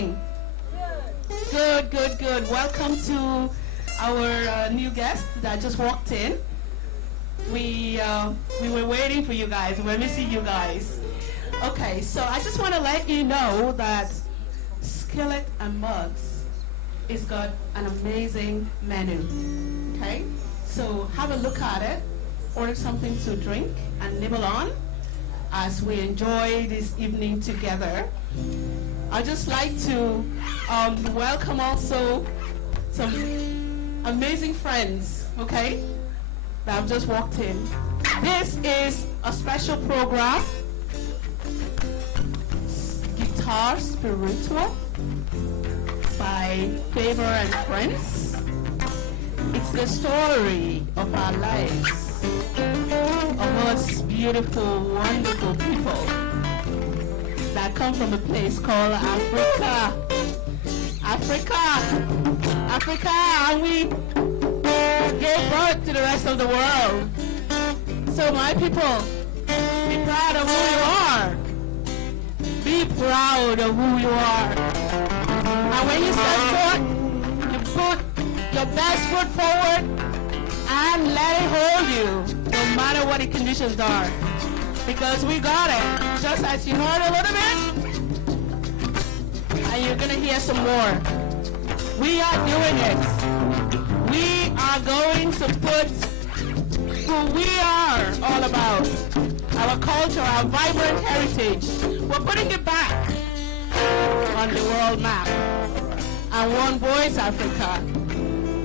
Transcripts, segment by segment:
doing? Good, good, good. Welcome to our new guest that just walked in. We were waiting for you guys. We're missing you guys. Okay, so I just want to let you know that Skillet and Mugs is got an amazing menu. Okay, so have a look at it. Order something to drink and nibble on as we enjoy this evening together. I'd just like to welcome also some amazing friends, okay, that have just walked in. This is a special program, Guitar Spiritual by Favour and Friends. It's the story of our lives, of us beautiful, wonderful people that come from a place called Africa. Africa, and we gave birth to the rest of the world. So my people, be proud of who you are. Be proud of who you are. And when you step forward, you put your best foot forward and let it hold you, no matter what the conditions are. Because we got it. Just as you heard a little bit, and you're going to hear some more. We are doing it. We are going to put who we are all about. Our culture, our vibrant heritage. We're putting it back on the world map. And One Voice Africa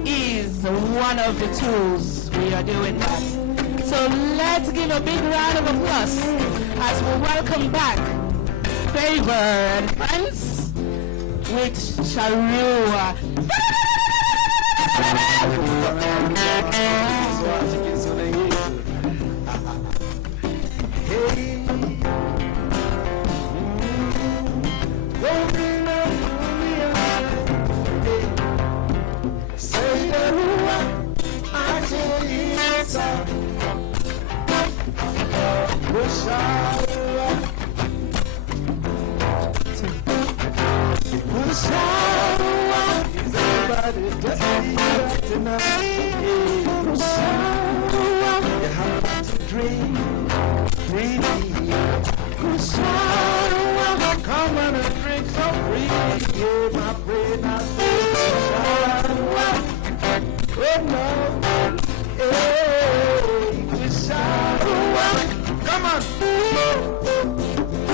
is one of the tools we are doing that. So let's give a big round of applause as we welcome back Favour and Friends with Sharua. Come on and drink so free, yeah, my friend, I say, oh no, hey, come on,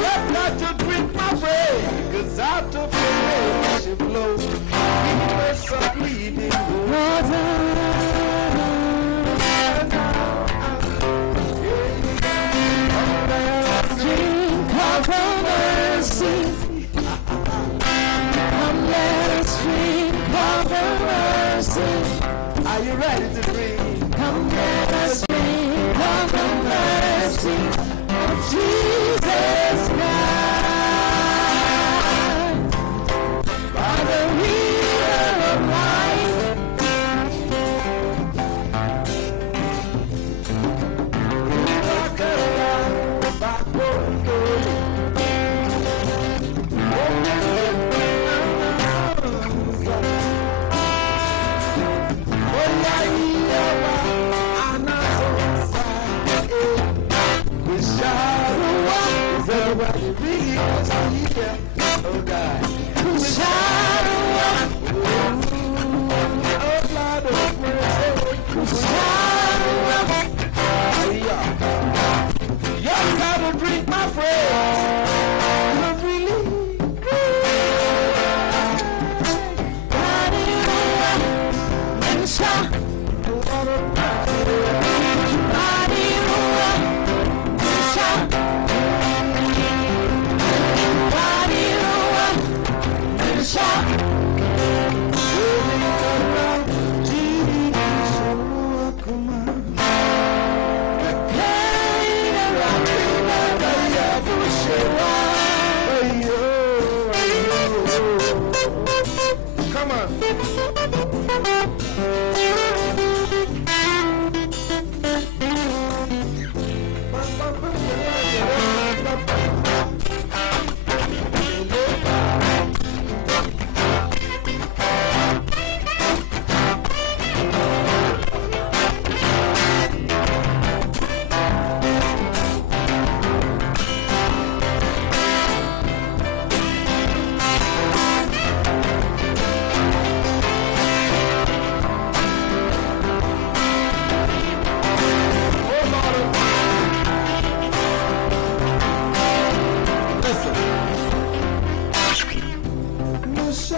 let not to drink my brain, cause out of your head she flows, rivers of living water. Drink of her mercy. Come let us drink of her mercy. Are you ready to drink? Come let us drink of the mercy of Jesus Christ. By the river of life, we walk around the back door. I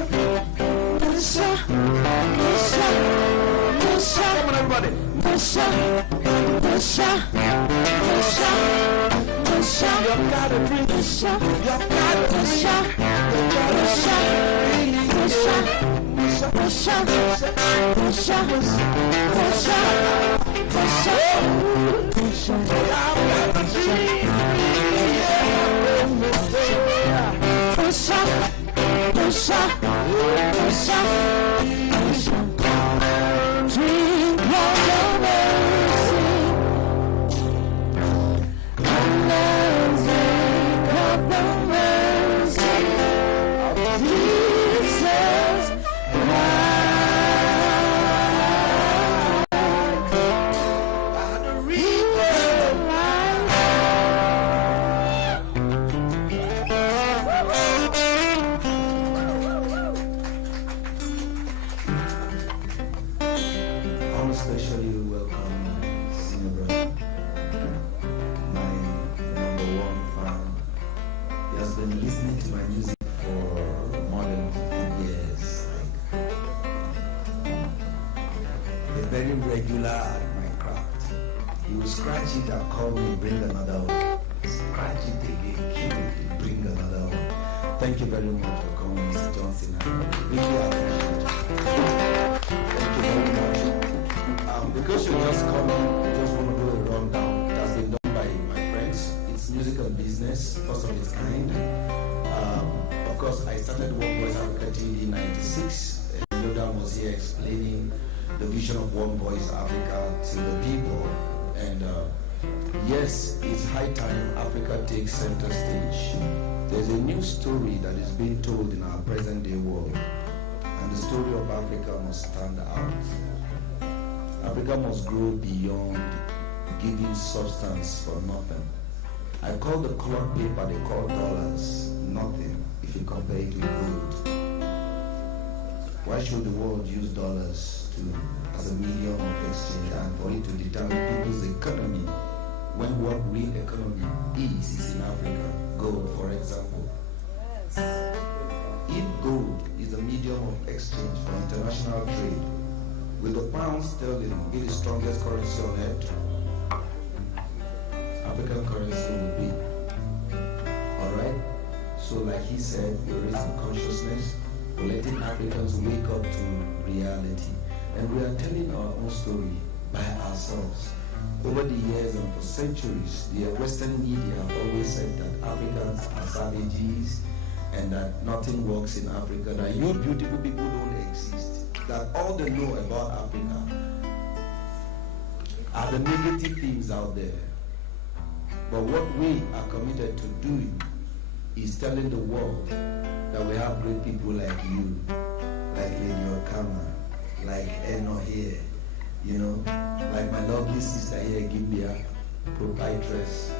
Come on, everybody. You've got to drink. You've got to especially welcome my senior brother, my number one fan. He has been listening to my music for more than 15 years. A very regular at my craft. He will scratch it and call me, bring another one. Scratch it again, keep it, bring another one. Thank you very much for coming, Mr. Johnson. I really appreciate it. Thank you very much. Because you're just coming, I just want to do a rundown. It has been done by my friends. It's music and business, first of its kind. Of course, I started One Voice Africa TV in '96. Yoda was here explaining the vision of One Voice Africa to the people. And yes, it's high time Africa takes center stage. There's a new story that is being told in our present day world. And the story of Africa must stand out. Africa must grow beyond giving substance for nothing. I call the cloth paper they call dollars nothing if you compare it with gold. Why should the world use dollars as a medium of exchange and for it to determine people's economy when what real economy is in Africa? Gold, for example. If gold is a medium of exchange for international trade, will the pound sterling be the strongest currency on earth? African currency will be. Alright? So like he said, we're raising consciousness, we're letting Africans wake up to reality. And we are telling our own story by ourselves. Over the years and for centuries, the Western media have always said that Africans are savages and that nothing works in Africa, that you beautiful people don't exist. That all they know about Africa are the negative things out there. But what we are committed to doing is telling the world that we have great people like you, like Lady Okama, like Eno here, you know, like my lovely sister here, Gimbia, proprietress,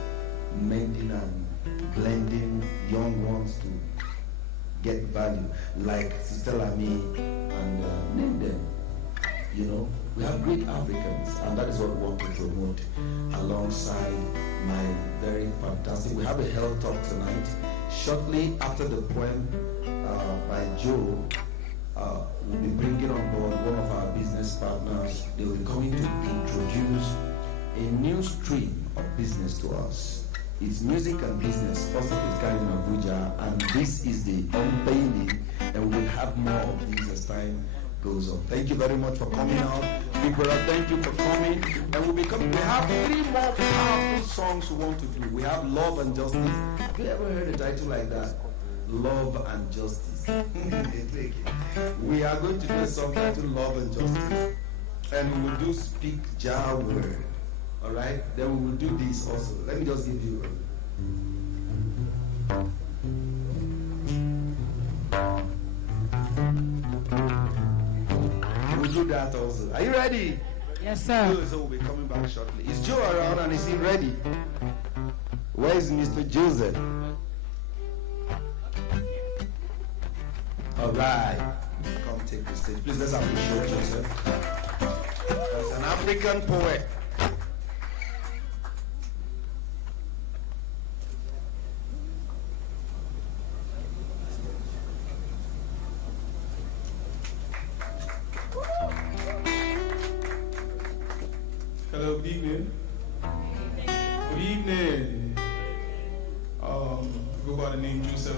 mending and blending young ones to get value, like Sister Lami and name them. You know, we have great Africans, and that is what we want to promote alongside my very fantastic. We have a health talk tonight. Shortly after the poem by Joe, we'll be bringing on board one of our business partners. They will be coming to introduce a new stream of business to us. It's music and business, first of its kind in Abuja, and this is the unveiling, and we'll have more of these as time goes on. Thank you very much for coming out. Big brother, thank you for coming. And we have 3 more powerful songs we want to do. We have Love and Justice. Have you ever heard a title like that? Love and Justice. We are going to do a song titled Love and Justice. And we will do Speak Jah Word. Alright? Then we will do this also. Let me just give you we'll do that also. Are you ready? Yes, sir. Good, so we'll be coming back shortly. Is Joe around and is he ready? Where is Mr. Joseph? Alright. Come take the stage. Please let's appreciate Joseph. He's an African poet. Hello, good evening. Good evening. Go by the name Joseph.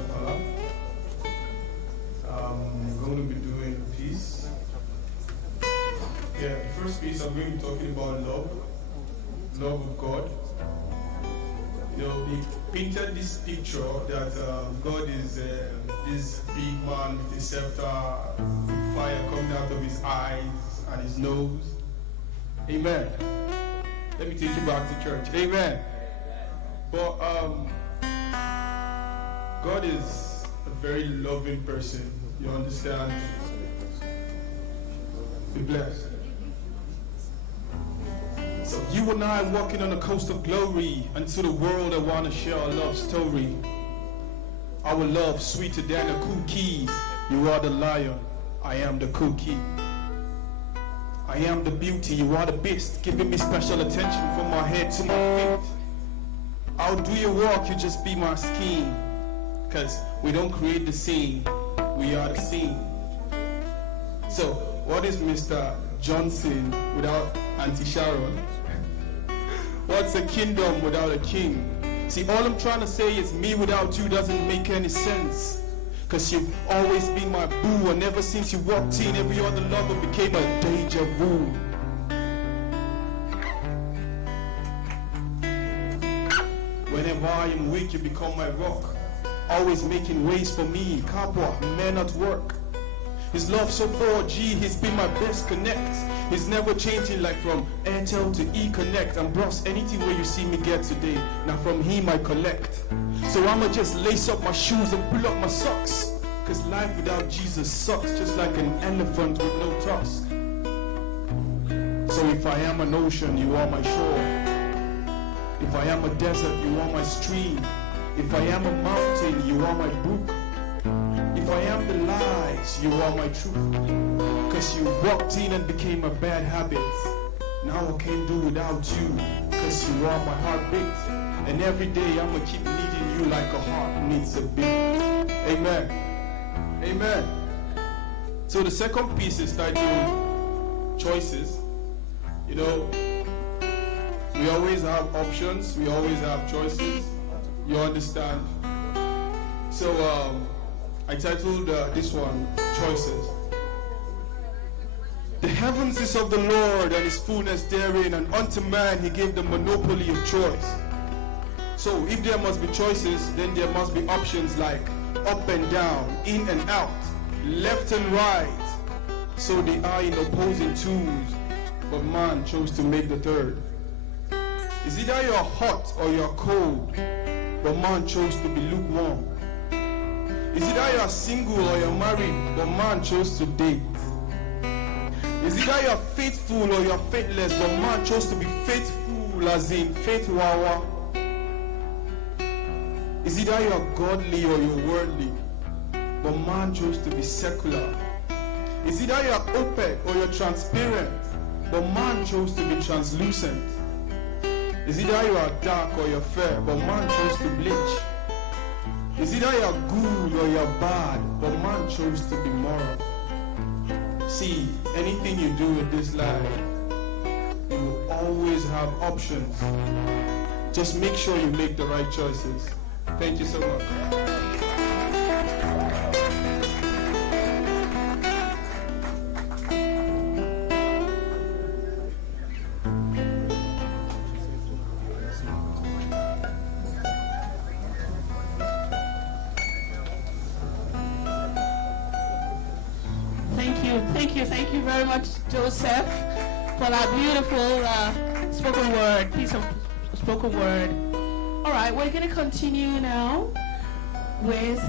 I'm going to be doing a piece. Yeah, the first piece I'm going to be talking about love of God. You know, they painted this picture that God is this big man with a scepter, with fire coming out of his eyes and his nose. Amen. Let me take you back to church. Amen. But God is a very loving person. You understand? Be blessed. So you and I walking on the coast of glory, and to the world I want to share our love story. Our love sweeter than a cookie. You are the lion, I am the cookie. I am the beauty, you are the beast, giving me special attention from my head to my feet. I'll do your work, you just be my scheme. Cause we don't create the scene, we are the scene. So, what is Mr. Johnson without Auntie Sharon? What's a kingdom without a king? See, all I'm trying to say is me without you doesn't make any sense. Cause you've always been my boo, and ever since you walked in, every other lover became a deja vu. Whenever I am weak, you become my rock. Always making ways for me, Kapwa, man at work. His love so 4G, he's been my best connect. He's never changing, like from Airtel to E-Connect. And bros, anything where you see me get today, now from him I collect. So I'ma just lace up my shoes and pull up my socks. Cause life without Jesus sucks, just like an elephant with no tusk. So if I am an ocean, you are my shore. If I am a desert, you are my stream. If I am a mountain, you are my brook. If I am the lies, you are my truth. Cause you walked in and became a bad habit. Now I can't do without you, cause you are my heartbeat. And every day I'ma keep needing you like a heart needs a beat. Amen. Amen. So the second piece is titled Choices. You know, we always have options, we always have choices. You understand? So I titled this one, Choices. The heavens is of the Lord, and his fullness therein, and unto man he gave the monopoly of choice. So if there must be choices, then there must be options like up and down, in and out, left and right. So they are in opposing twos, but man chose to make the third. Is either you're hot or you're cold, but man chose to be lukewarm. Is either you're single or you're married, but man chose to date. Is either you're faithful or you're faithless, but man chose to be faithful, as in faith wawa. Is either you're godly or you're worldly, but man chose to be secular. Is either you're opaque or you're transparent, but man chose to be translucent. Is either you are dark or you're fair, but man chose to bleach. Is either you're good or you're bad, but man chose to be moral. See, anything you do in this life, you will always have options. Just make sure you make the right choices. Thank you so much. Thank you very much, Joseph, for that beautiful spoken word, piece of spoken word. All right, we're going to continue now with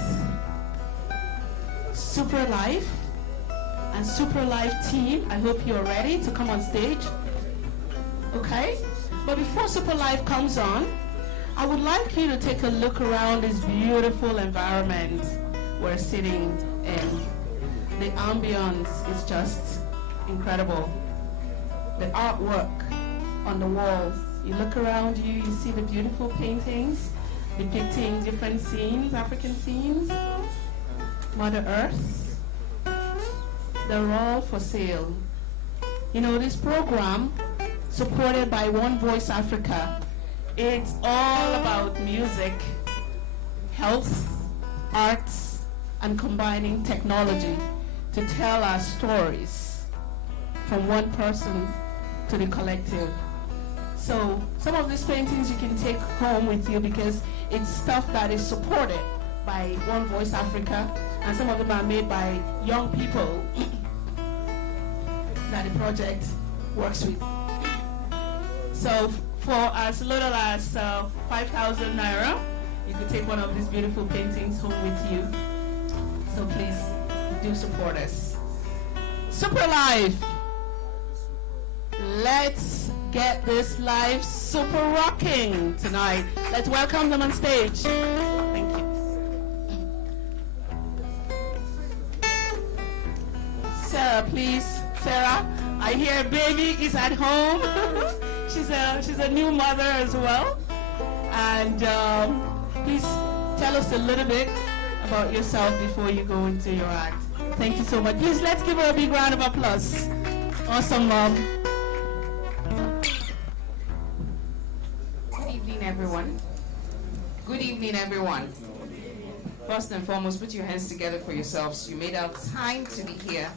Super Life and Super Life team. I hope you're ready to come on stage. Okay? But before Super Life comes on, I would like you to take a look around this beautiful environment we're sitting in. The ambience is just incredible. The artwork on the walls. You look around you, you see the beautiful paintings depicting different scenes, African scenes, Mother Earth. They're all for sale. You know, this program supported by One Voice Africa. It's all about music, health, arts, and combining technology to tell our stories from one person to the collective. So some of these paintings you can take home with you because it's stuff that is supported by One Voice Africa, and some of them are made by young people that the project works with. So for as little as 5,000 naira, you could take one of these beautiful paintings home with you. So please do support us. Super Live. Let's get this live super rocking tonight. Let's welcome them on stage. Thank you. Sarah, please. Sarah, I hear baby is at home. she's a new mother as well. And please tell us a little bit about yourself before you go into your act. Thank you so much. Please, let's give her a big round of applause. Awesome, Mom. Good evening, everyone. Good evening, everyone. First and foremost, put your hands together for yourselves. You made out time to be here.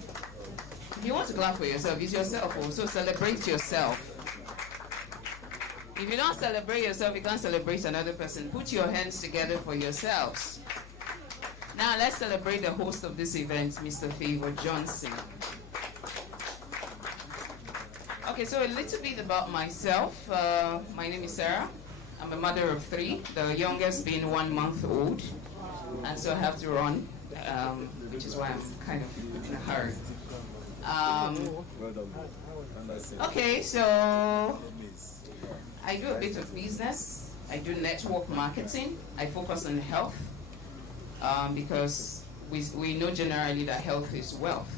If you want to clap for yourself, it's yourself also. Celebrate yourself. If you don't celebrate yourself, you can't celebrate another person. Put your hands together for yourselves. Now let's celebrate the host of this event, Mr. Favour Johnson. Okay, so a little bit about myself. My name is Sarah. I'm a mother of 3, the youngest being 1 month old. And so I have to run, which is why I'm kind of in a hurry. Okay, so I do a bit of business. I do network marketing. I focus on health because we know generally that health is wealth.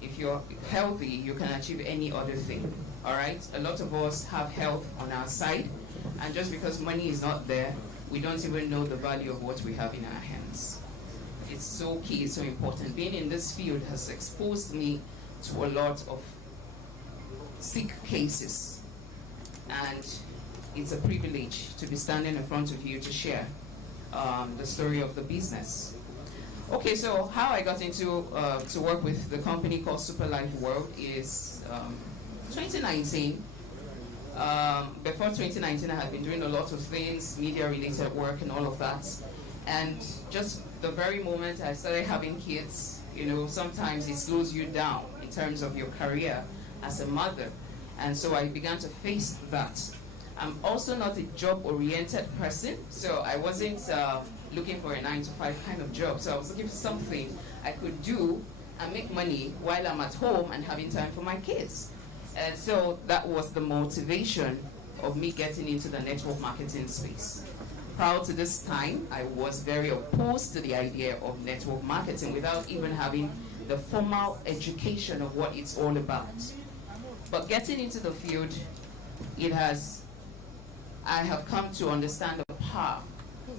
If you're healthy, you can achieve any other thing. All right? A lot of us have health on our side, and just because money is not there, we don't even know the value of what we have in our hands. It's so key, it's so important. Being in this field has exposed me to a lot of sick cases, and it's a privilege to be standing in front of you to share the story of the business. Okay, so how I got into to work with the company called Super Life World is 2019. Before 2019, I had been doing a lot of things, media-related work and all of that. And just the very moment I started having kids, you know, sometimes it slows you down in terms of your career as a mother. And so I began to face that. I'm also not a job-oriented person, so I wasn't looking for a 9-to-5 kind of job. So I was looking for something I could do and make money while I'm at home and having time for my kids. And so that was the motivation of me getting into the network marketing space. Prior to this time, I was very opposed to the idea of network marketing without even having the formal education of what it's all about. But getting into the field, I have come to understand the power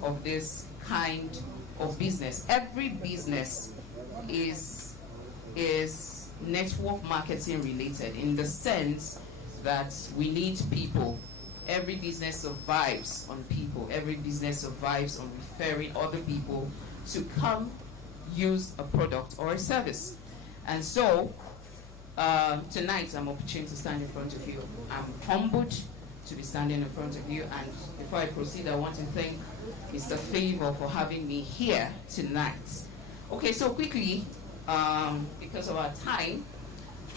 of this kind of business. Every business is network marketing related in the sense that we need people. Every business survives on people. Every business survives on referring other people to come use a product or a service. And so tonight I'm opportunity to stand in front of you. I'm humbled to be standing in front of you. And before I proceed, I want to thank Mr. Favour for having me here tonight. Okay, so quickly, because of our time,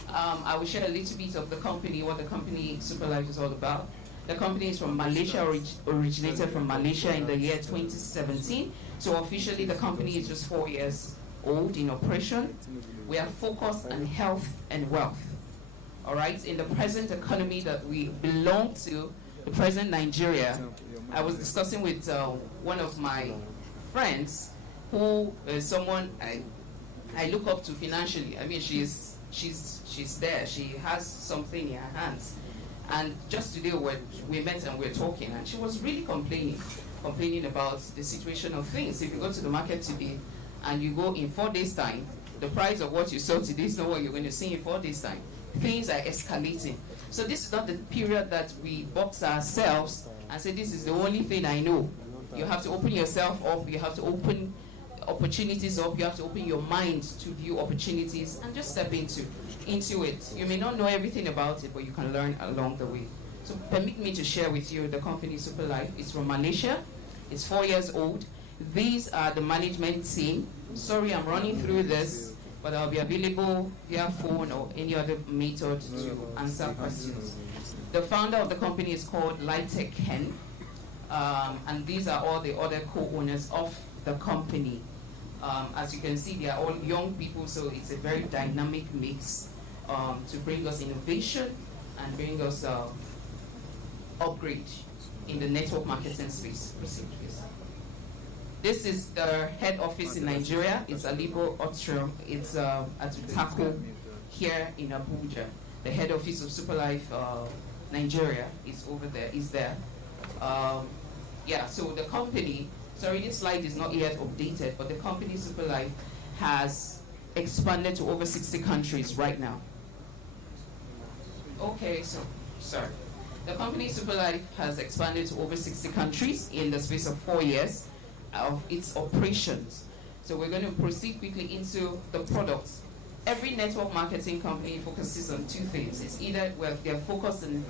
I will share a little bit of the company, what the company Super Life is all about. The company is from Malaysia, originated from Malaysia in the year 2017. So officially the company is just 4 years old in operation. We are focused on health and wealth. All right, in the present economy that we belong to, the present Nigeria, I was discussing with one of my friends who is someone I look up to financially. I mean, she's there. She has something in her hands. And just today we met and we were talking, and she was really complaining about the situation of things. If you go to the market today and you go in 4 days' time, the price of what you saw today is not what you're going to see in 4 days' time. things are escalating. So this is not the period that we box ourselves and say, this is the only thing I know. You have to open yourself up, you have to open opportunities up, you have to open your mind to view opportunities and just step into it. You may not know everything about it, but you can learn along the way. So permit me to share with you the company Super Life. It's from Malaysia. It's 4 years old. These are the management team. Sorry, I'm running through this, but I'll be available via phone or any other method to answer questions. The founder of the company is called Lightech Ken, and these are all the other co-owners of the company. As you can see, they are all young people, so it's a very dynamic mix to bring us innovation and bring us upgrade in the network marketing space. Proceed, please. This is the head office in Nigeria. It's Alibo Atrium. It's at Utako here in Abuja. The head office of Superlife Nigeria is over there. Is there? Yeah. So the company. Sorry, this slide is not yet updated, but the company Superlife has expanded to over 60 countries right now. Okay. So sorry. The company Superlife has expanded to over 60 countries in the space of 4 years of its operations. So we're going to proceed quickly into the products. Every network marketing company focuses on two things. It's either they're focused on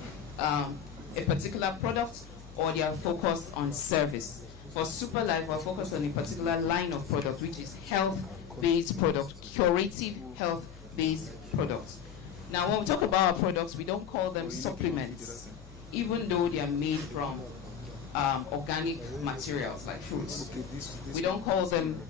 a particular product or they are focused on service. For Superlife, we're focused on a particular line of product, which is health-based product, curative health-based products. Now, when we talk about our products, we don't call them supplements, even though they are made from organic materials like fruits. We don't call them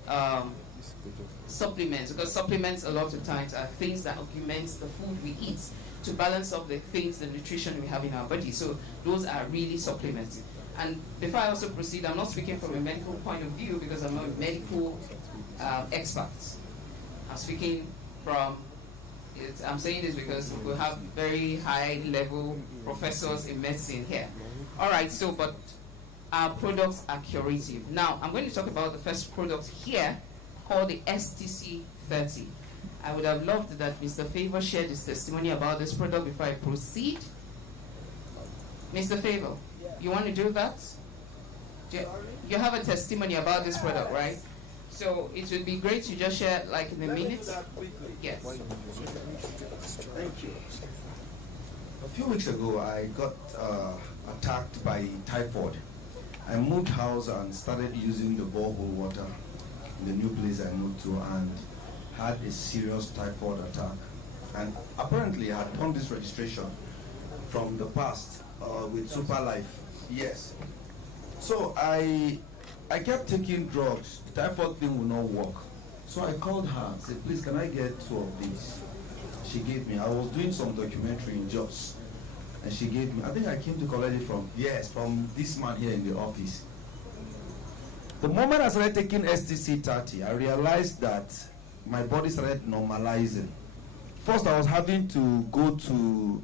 supplements, because supplements a lot of times are things that augment the food we eat to balance up the things, the nutrition we have in our body. So those are really supplements. And before I also proceed, I'm not speaking from a medical point of view because I'm not a medical expert. I'm speaking from I'm saying this because we have very high-level professors in medicine here. All right, so, but our products are curative. Now, I'm going to talk about the first product here called the STC30. I would have loved that Mr. Favour shared his testimony about this product before I proceed. Mr. Favour, you want to do that? You have a testimony about this product, right? So it would be great to just share like in a minute. Yes. Thank you. A few weeks ago, I got attacked by typhoid. I moved house and started using the borehole water in the new place I moved to and had a serious typhoid attack. And apparently I had done this registration from the past with Superlife. Yes. So I kept taking drugs. The typhoid thing would not work. So I called her and said, please, can I get 2 of these? She gave me. I was doing some documentary in Jos. And she gave me, I think I came to collect it from this man here in the office. The moment I started taking STC30, I realized that my body started normalizing. First, I was having to go to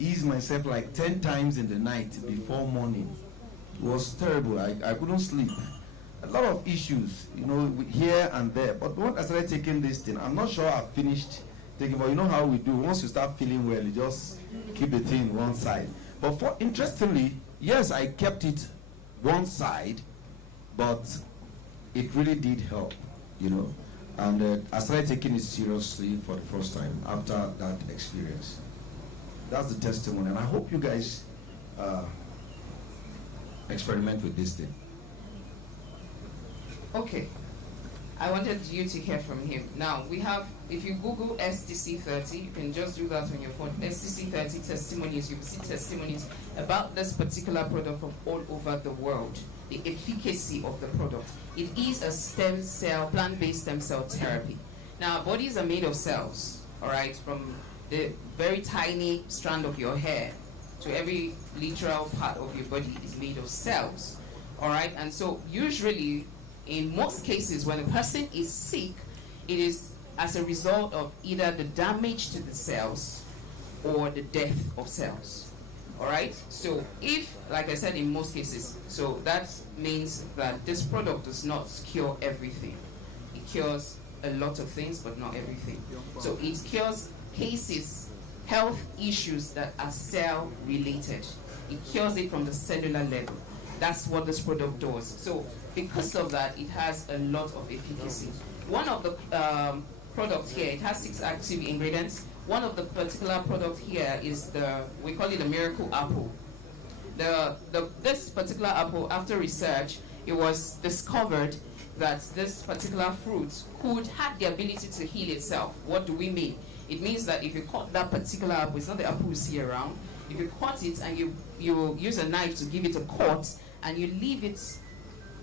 ease myself like 10 times in the night before morning. It was terrible. I couldn't sleep. A lot of issues, here and there. But when I started taking this thing, I'm not sure I finished taking, but you know how we do. Once you start feeling well, you just keep the thing one side. But interestingly, yes, I kept it one side, but it really did help, And I started taking it seriously for the first time after that experience. That's the testimony, and I hope you guys experiment with this thing. Okay. I wanted you to hear from him. Now, we have, if you Google STC30, you can just do that on your phone. STC30 testimonies, you will see testimonies about this particular product from all over the world. The efficacy of the product. It is a stem cell, plant-based stem cell therapy. Now, our bodies are made of cells, all right, from the very tiny strand of your hair to every literal part of your body is made of cells, all right? And so usually, in most cases, when a person is sick, it is as a result of either the damage to the cells or the death of cells. All right? So if, like I said, in most cases, so that means that this product does not cure everything. It cures a lot of things, but not everything. So it cures cases health issues that are cell related. It cures it from the cellular level. That's what this product does. So because of that, it has a lot of efficacy. One of the products here, it has 6 active ingredients. One of the particular product here is we call it the miracle apple. This particular apple, after research, it was discovered that this particular fruit could have the ability to heal itself. What do we mean? It means that if you cut that particular apple, it's not the apple you see around, if you cut it and you use a knife to give it a cut and you leave it,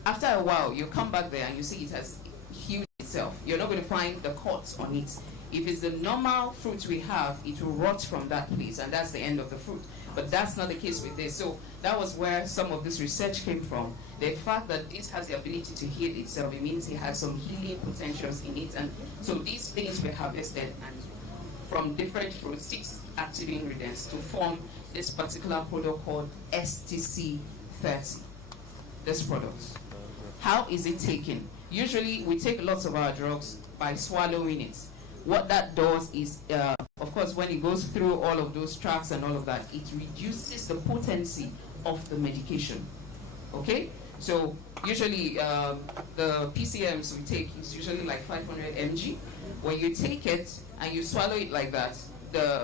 after a while you come back there and you see it has healed itself. You're not going to find the cuts on it. If it's the normal fruit we have, it will rot from that place, and that's the end of the fruit. But that's not the case with this. So that was where some of this research came from. The fact that this has the ability to heal itself, it means it has some healing potentials in it. And so these things were harvested and from different fruits, 6 active ingredients, to form this particular product called STC30. This product. How is it taken? Usually we take lots of our drugs by swallowing it. What that does is, of course, when it goes through all of those tracks and all of that, it reduces the potency of the medication. Okay? So usually the PCMs we take is usually like 500 mg. When you take it and you swallow it like that,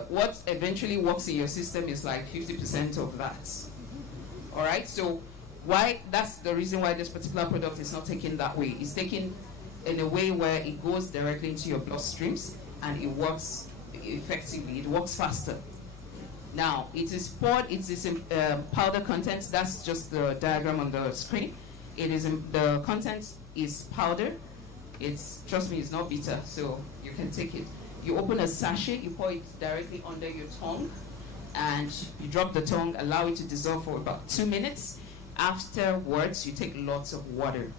what eventually works in your system is like 50% of that. All right? So that's the reason why this particular product is not taken that way. It's taken in a way where it goes directly into your bloodstreams and it works effectively. It works faster. Now, it is poured, it is in powder content. That's just the diagram on the screen. The content is powder. Trust me, it's not bitter, so you can take it. You open a sachet, you pour it directly under your tongue, and you drop the tongue, allow it to dissolve for about 2 minutes. Afterwards, you take lots of water.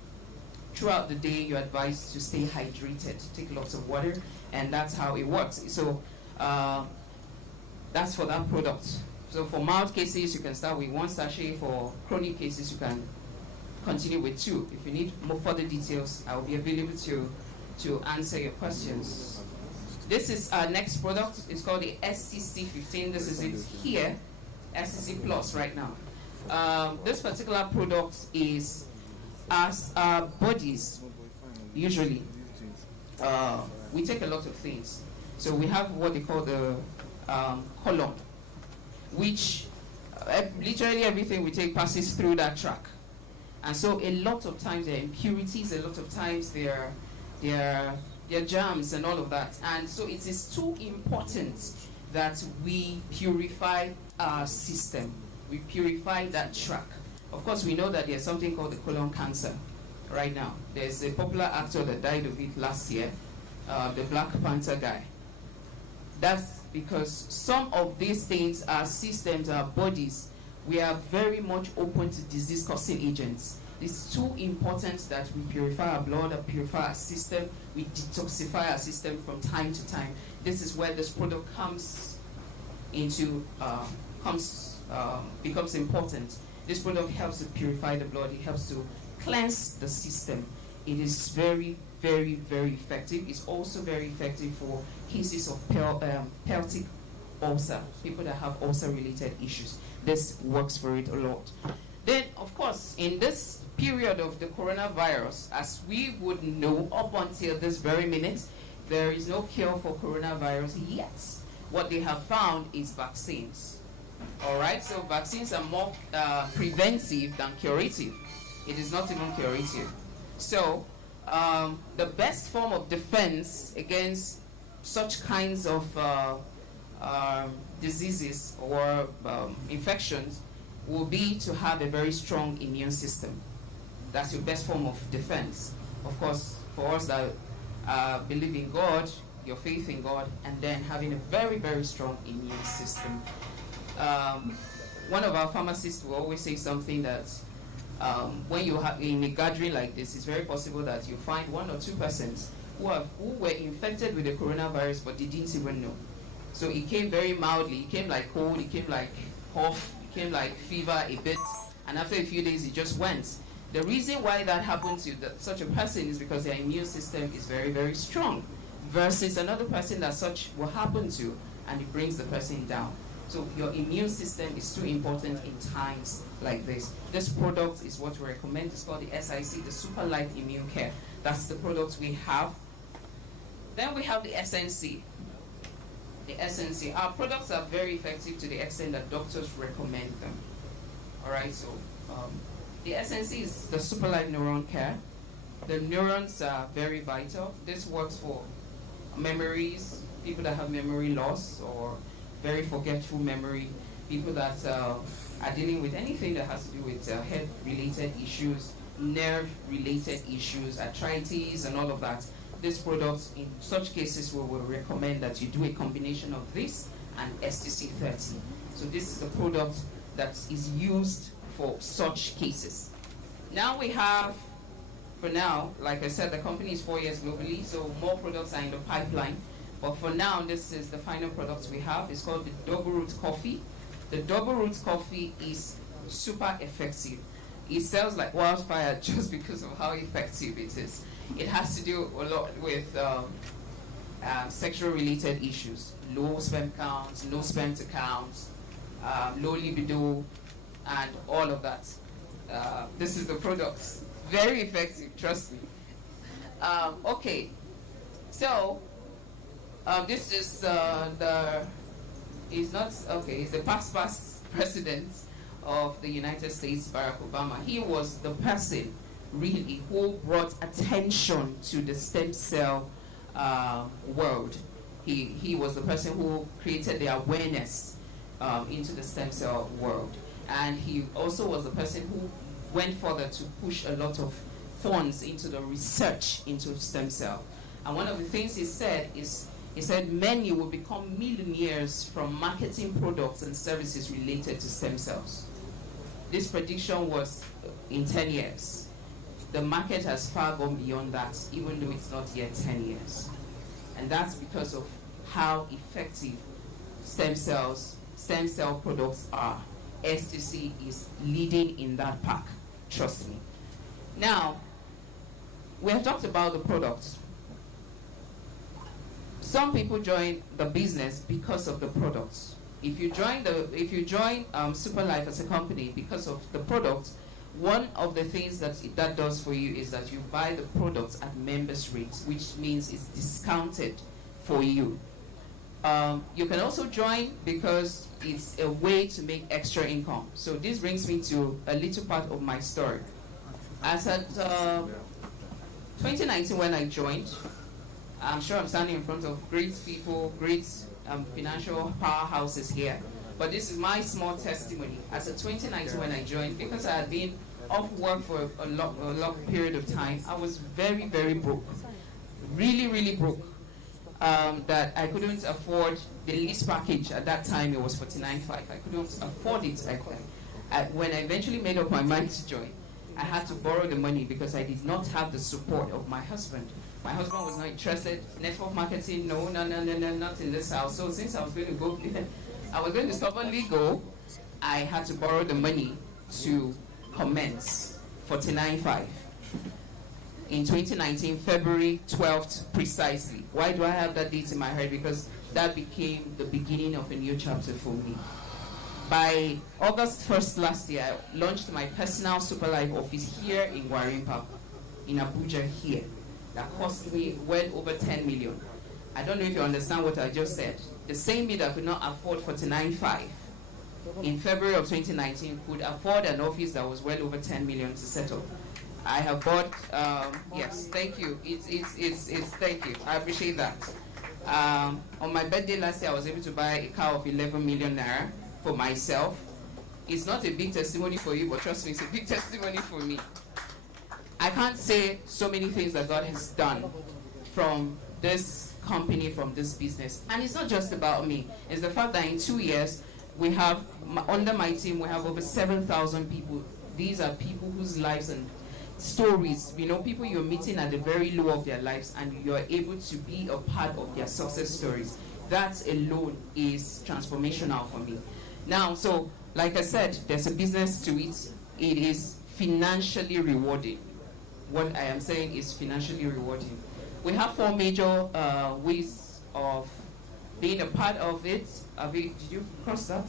Throughout the day, you're advised to stay hydrated, take lots of water, and that's how it works. So that's for that product. So for mild cases, you can start with 1 sachet. For chronic cases, you can continue with 2. If you need more further details, I will be available to answer your questions. This is our next product. It's called the SCC15. This is it here, SCC Plus right now. This particular product is, as our bodies, usually, we take a lot of things. So we have what they call the colon, which literally everything we take passes through that track. And so a lot of times there are impurities, a lot of times there are germs and all of that. And so it is too important that we purify our system. We purify that track. Of course, we know that there's something called the colon cancer right now. There's a popular actor that died of it last year, the Black Panther guy. That's because some of these things, our systems, our bodies, we are very much open to disease-causing agents. It's too important that we purify our blood, purify our system, we detoxify our system from time to time. This is where this product comes into, becomes important. This product helps to purify the blood, it helps to cleanse the system. It is very, very, very effective. It's also very effective for cases of pelvic ulcer, people that have ulcer-related issues. This works for it a lot. Then, of course, in this period of the coronavirus, as we would know up until this very minute, there is no cure for coronavirus yet. What they have found is vaccines. All right, so vaccines are more preventive than curative. It is not even curative. So the best form of defense against such kinds of diseases or infections will be to have a very strong immune system. That's your best form of defense. Of course, for us that believe in God, your faith in God, and then having a very, very strong immune system. One of our pharmacists will always say something that when you have in a gathering like this, it's very possible that you find 1 or 2 persons who were infected with the coronavirus, but they didn't even know. So it came very mildly. It came like cold, it came like cough, it came like fever a bit, and after a few days it just went. The reason why that happens to such a person is because their immune system is very, very strong, versus another person that such will happen to, and it brings the person down. So your immune system is too important in times like this. This product is what we recommend. It's called the SIC, the Super Life Immune Care. That's the product we have. Then we have the SNC. The SNC. Our products are very effective to the extent that doctors recommend them. All right, so the SNC is the Super Life Neuron Care. The neurons are very vital. This works for memories, people that have memory loss or very forgetful memory, people that are dealing with anything that has to do with head-related issues, nerve-related issues, arthritis, and all of that. This product, in such cases, we will recommend that you do a combination of this and STC30. So this is a product that is used for such cases. Now we have, for now, like I said, the company is 4 years globally, so more products are in the pipeline. But for now, this is the final product we have. It's called the Double Root Coffee. The Double Root Coffee is super effective. It sells like wildfire just because of how effective it is. It has to do a lot with sexual-related issues. Low sperm counts, no sperm to count, low libido, and all of that. This is the product. Very effective, trust me. Okay, so this is he's the past president of the United States, Barack Obama. He was the person really who brought attention to the stem cell world. He was the person who created the awareness into the stem cell world. And he also was the person who went further to push a lot of funds into the research into stem cell. And one of the things he said is, he said many will become millionaires from marketing products and services related to stem cells. This prediction was in 10 years. The market has far gone beyond that, even though it's not yet 10 years. And that's because of how effective stem cell products are. STC is leading in that pack, trust me. Now, we have talked about the products. Some people join the business because of the products. If you join Super Life as a company because of the products, one of the things that does for you is that you buy the products at members' rates, which means it's discounted for you. You can also join because it's a way to make extra income. So this brings me to a little part of my story. As at 2019 when I joined, I'm sure I'm standing in front of great people, great financial powerhouses here. But this is my small testimony. As of 2019 when I joined, because I had been off work for a long period of time, I was very, very broke. Really, really broke. That I couldn't afford the lease package. At that time, it was $49,500. I couldn't afford it. When I eventually made up my mind to join, I had to borrow the money because I did not have the support of my husband. My husband was not interested. Network marketing, no, not in this house. So since I was going to go, I was going to stubbornly go, I had to borrow the money to commence $49,500. In 2019, February 12th precisely. Why do I have that date in my head? Because that became the beginning of a new chapter for me. By August 1st last year, I launched my personal Super Life office here in Gwarimpa, in Abuja here. That cost me well over 10 million. I don't know if you understand what I just said. The same me that could not afford $49,500 in February of 2019 could afford an office that was well over 10 million to set up. I have bought, yes, thank you. It's thank you. I appreciate that. On my birthday last year, I was able to buy a car of 11 million naira for myself. It's not a big testimony for you, but trust me, it's a big testimony for me. I can't say so many things that God has done from this company, from this business. And it's not just about me. It's the fact that in 2 years, we have, under my team, we have over 7,000 people. These are people whose lives and stories, people you're meeting at the very low of their lives, and you're able to be a part of their success stories. That alone is transformational for me. Now, so like I said, there's a business to it. It is financially rewarding. What I am saying is financially rewarding. We have 4 major ways of being a part of it. Did you cross that?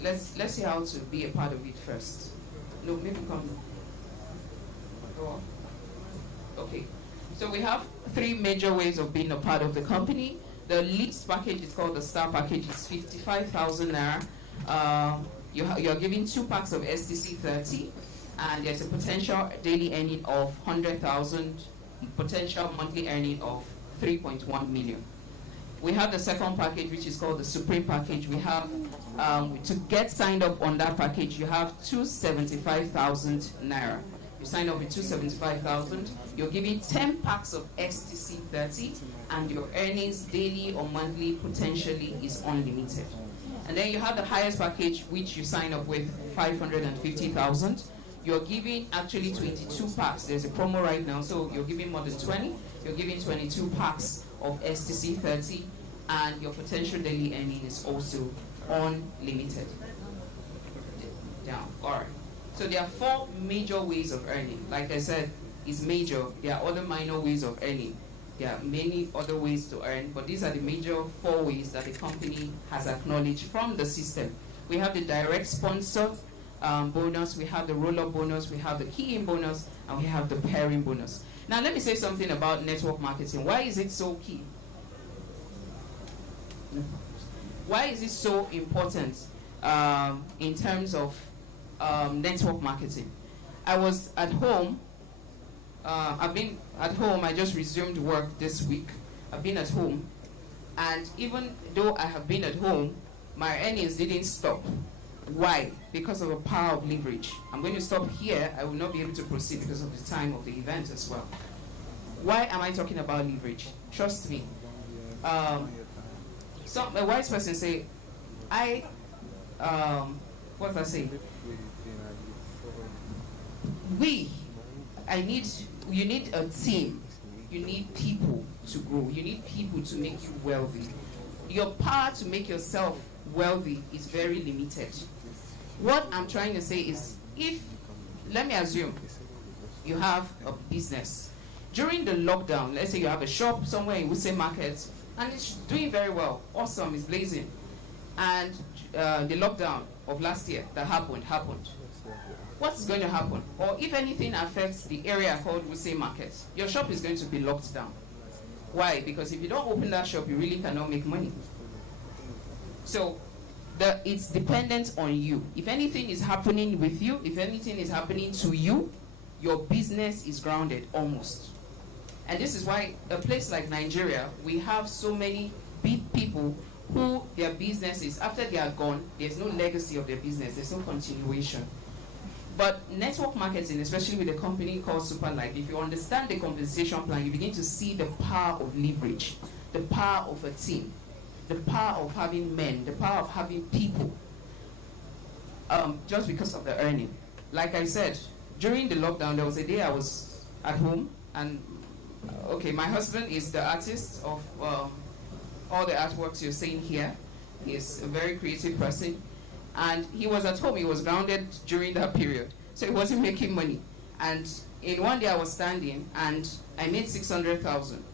Let's see how to be a part of it first. No, maybe come. Go on. Okay. So we have three major ways of being a part of the company. The least package is called the Star package. It's 55,000 naira. You're given 2 packs of STC 30, and there's a potential daily earning of 100,000, potential monthly earning of 3.1 million. We have the second package, which is called the Supreme package. We have, to get signed up on that package, you have 275,000 naira. You sign up with 275,000. You're giving 10 packs of STC 30, and your earnings daily or monthly potentially is unlimited. And then you have the highest package, which you sign up with 550,000. You're giving actually 22 packs. There's a promo right now, so you're giving more than 20. You're giving 22 packs of STC 30, and your potential daily earning is also unlimited. Down. All right. So there are 4 major ways of earning. Like I said, it's major. There are other minor ways of earning. There are many other ways to earn, but these are the major 4 ways that the company has acknowledged from the system. We have the direct sponsor bonus, we have the roll-up bonus, we have the key-in bonus, and we have the pairing bonus. Now let me say something about network marketing. Why is it so key? Why is it so important in terms of network marketing? I was at home. I've been at home. I just resumed work this week. I've been at home, and even though I have been at home, my earnings didn't stop. Why? Because of the power of leverage. I'm going to stop here. I will not be able to proceed because of the time of the event as well. Why am I talking about leverage? Trust me. A wise person say, what did I say? You need a team. You need people to grow. You need people to make you wealthy. Your power to make yourself wealthy is very limited. What I'm trying to say is, let me assume you have a business. During the lockdown, let's say you have a shop somewhere in Wuse Market, and it's doing very well. Awesome, it's blazing. And the lockdown of last year that happened. What's going to happen? Or if anything affects the area called Wuse Market, your shop is going to be locked down. Why? Because if you don't open that shop, you really cannot make money. So it's dependent on you. If anything is happening with you, if anything is happening to you, your business is grounded almost. And this is why a place like Nigeria, we have so many big people who their business is, after they are gone, there's no legacy of their business, there's no continuation. But network marketing, especially with a company called Superlife, if you understand the compensation plan, you begin to see the power of leverage, the power of a team, the power of having men, the power of having people, just because of the earning. Like I said, during the lockdown, there was a day I was at home, and my husband is the artist of all the artworks you're seeing here. He's a very creative person. And he was at home, he was grounded during that period. So he wasn't making money. And in one day I was standing and I made 600,000.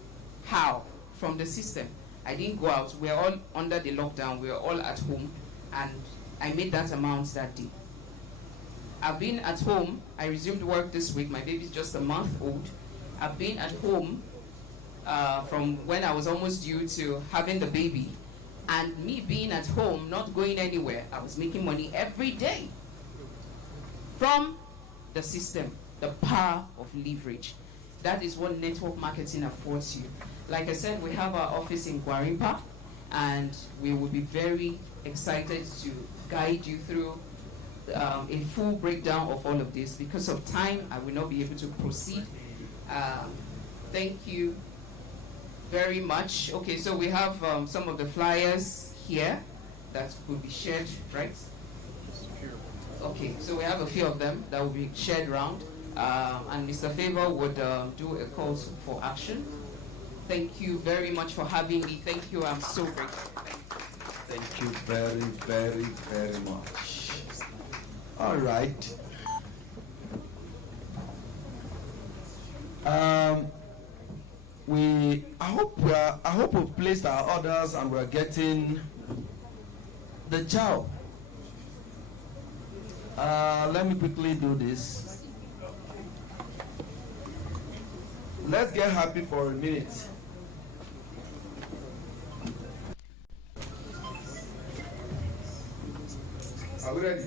How? From the system. I didn't go out. We were all under the lockdown. We were all at home. And I made that amount that day. I've been at home. I resumed work this week. My baby's just a month old. I've been at home from when I was almost due to having the baby. And me being at home, not going anywhere, I was making money every day from the system, the power of leverage. That is what network marketing affords you. Like I said, we have our office in Gwarimpa, and we will be very excited to guide you through a full breakdown of all of this. Because of time, I will not be able to proceed. Thank you very much. Okay, so we have some of the flyers here that could be shared, right? Okay, so we have a few of them that will be shared around, and Mr. Favour would do a call for action. Thank you very much for having me. Thank you, I'm so grateful. Thank you very, very, very much. All right. I hope we've placed our orders and we're getting the chow. Let me quickly do this. Let's get happy for a minute. Are we ready?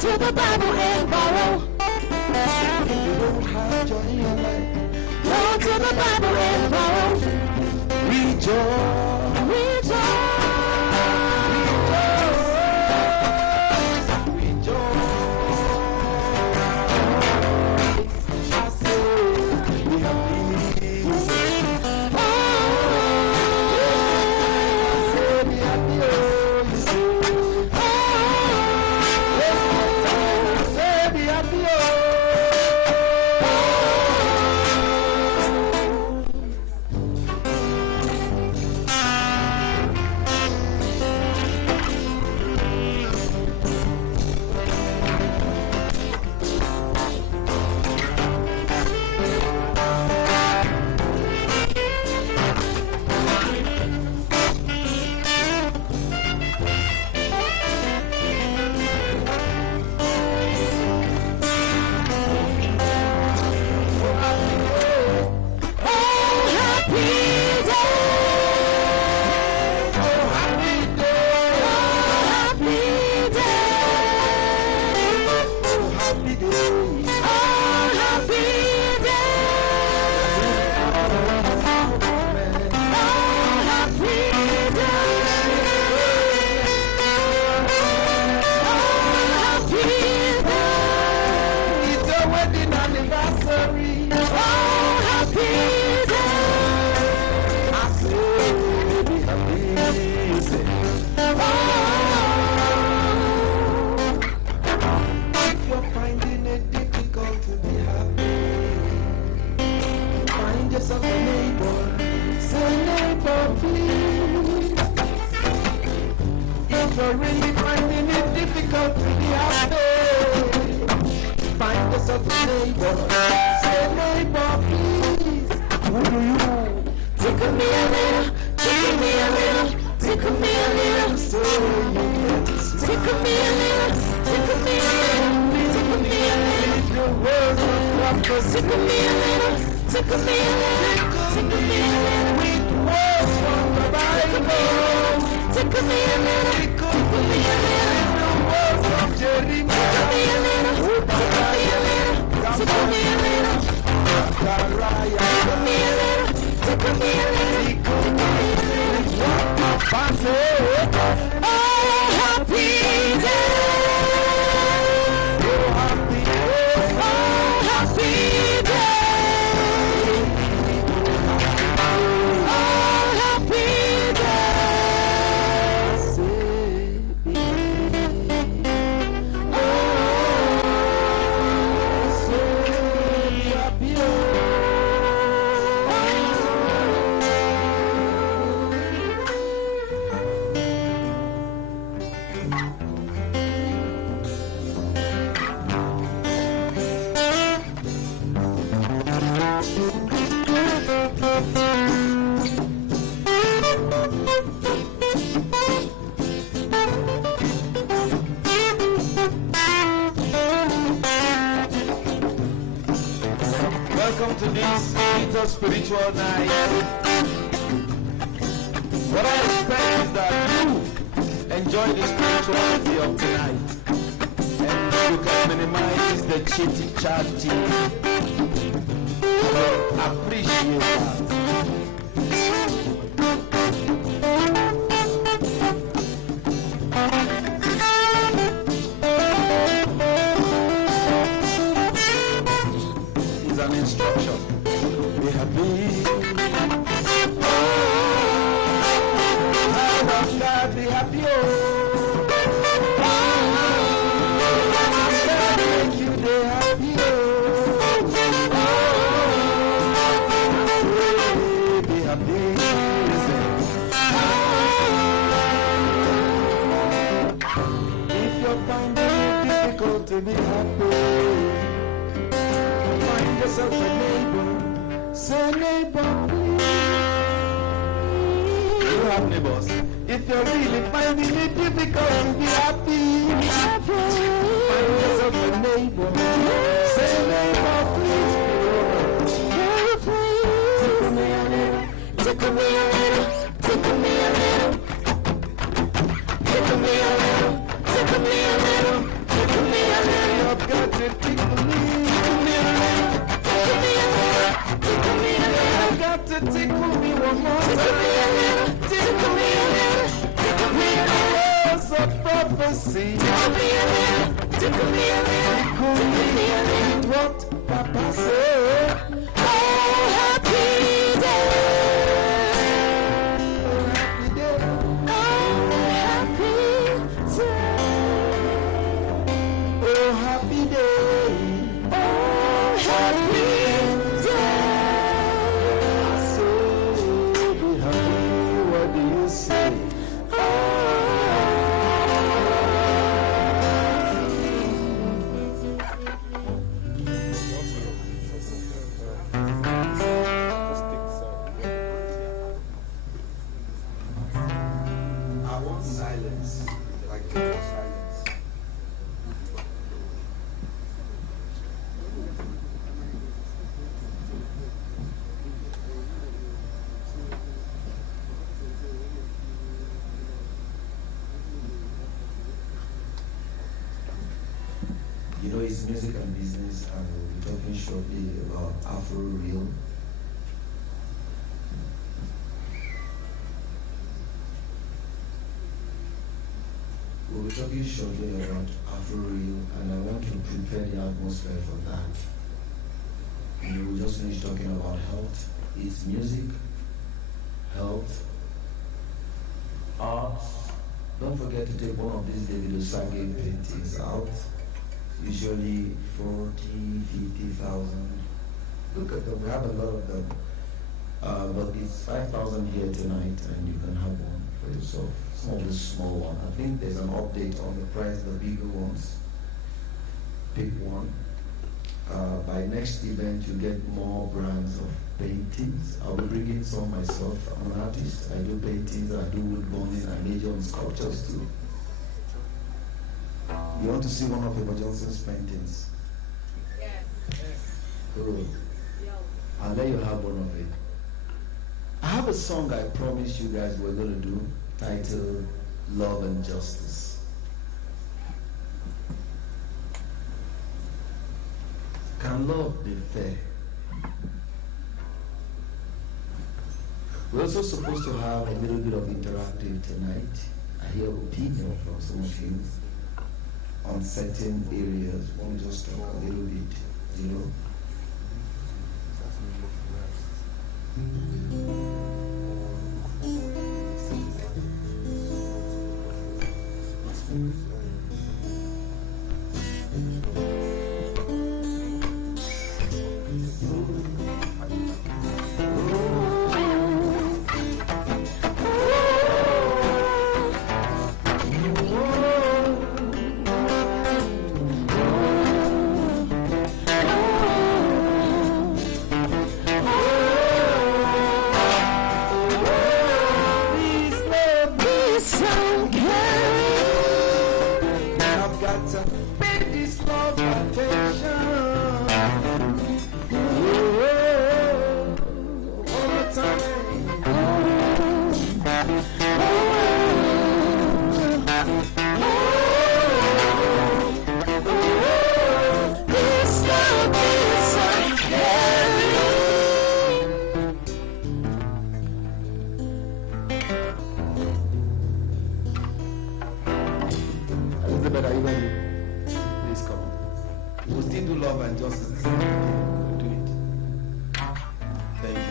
To the Bible and borrow. If you don't have joy in your life, go to the Bible and borrow. Rejoice, rejoice, rejoice. I say we have peace. I say we have peace. difficult to be happy. Find yourself a neighbor. Say, neighbor, please. Who do you? Tickle me a little, tickle me a little, tickle me a little. So you tickle me a little, tickle me a little, tickle me a little. Your words of prophecy. Tickle me a little, tickle me a little, tickle me a little. With words from the Bible. Tickle me a little, tickle me a little. The words of Jeremiah. Tickle me a little, tickle me a little, tickle me a little. Tickle me a little, tickle me a little, tickle me a little. Oh, happy day. Oh, happy day. Oh, happy day. Oh, happy day. Oh, so happy. Welcome to this Peter spiritual night. What I expect is that you enjoy the spirituality of tonight, and you can minimize the chitty chatty. Appreciate that. It's an instruction. Be happy. Child of God, be happy. God make you be happy. Be happy. If you're finding it difficult to be happy, find yourself a neighbor. Say, neighbor, please. You have neighbors. If you're really finding it difficult to be happy, find yourself a neighbor. Say, neighbor, please. Tickle me a little, tickle me a little, tickle me a little. Tickle me a little, tickle me a little, tickle me a little. I've got to tickle me. Tickle me a little, tickle me a little, tickle me a little. I've got to tickle me one more time. Tickle me a little, tickle me a little, tickle me a little. Words of prophecy. Tickle me a little, tickle me a little, tickle me a little. What Papa said. Oh, happy day. Oh, happy day. Oh, happy day. So be happy. What do you say? I want silence, like total silence. You know, it's music and business, and we'll be talking shortly about Afro Real. We'll be talking shortly about Afro Real, and I want to prepare the atmosphere for that. You know, we just finished talking about health. It's music, health, arts. Don't forget to take one of these David Osange paintings out. Usually 40, 50,000. Look at them, we have a lot of them. But it's 5,000 here tonight, and you can have one for yourself. some of the small ones. I think there's an update on the price, the bigger ones. Pick one. By next event, you get more brands of paintings. I'll be bringing some myself. I'm an artist. I do paintings, I do wood burning, I major on sculptures too. You want to see one of Favour Johnson's paintings? Yes. Good. I'll let you have one of it. I have a song I promised you guys we're going to do titled Love and Justice. Can love be fair? We're also supposed to have a little bit of interactive tonight. I hear opinion from some of you on certain areas. We'll just talk a little bit, you know. Elizabeth, are you ready? Please come on. We'll still do love and justice. We'll do it. Thank you.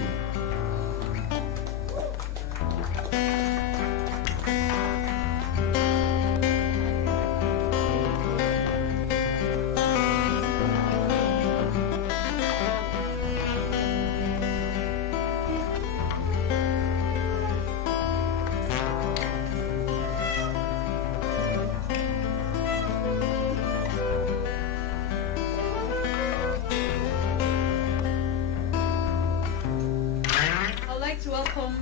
To welcome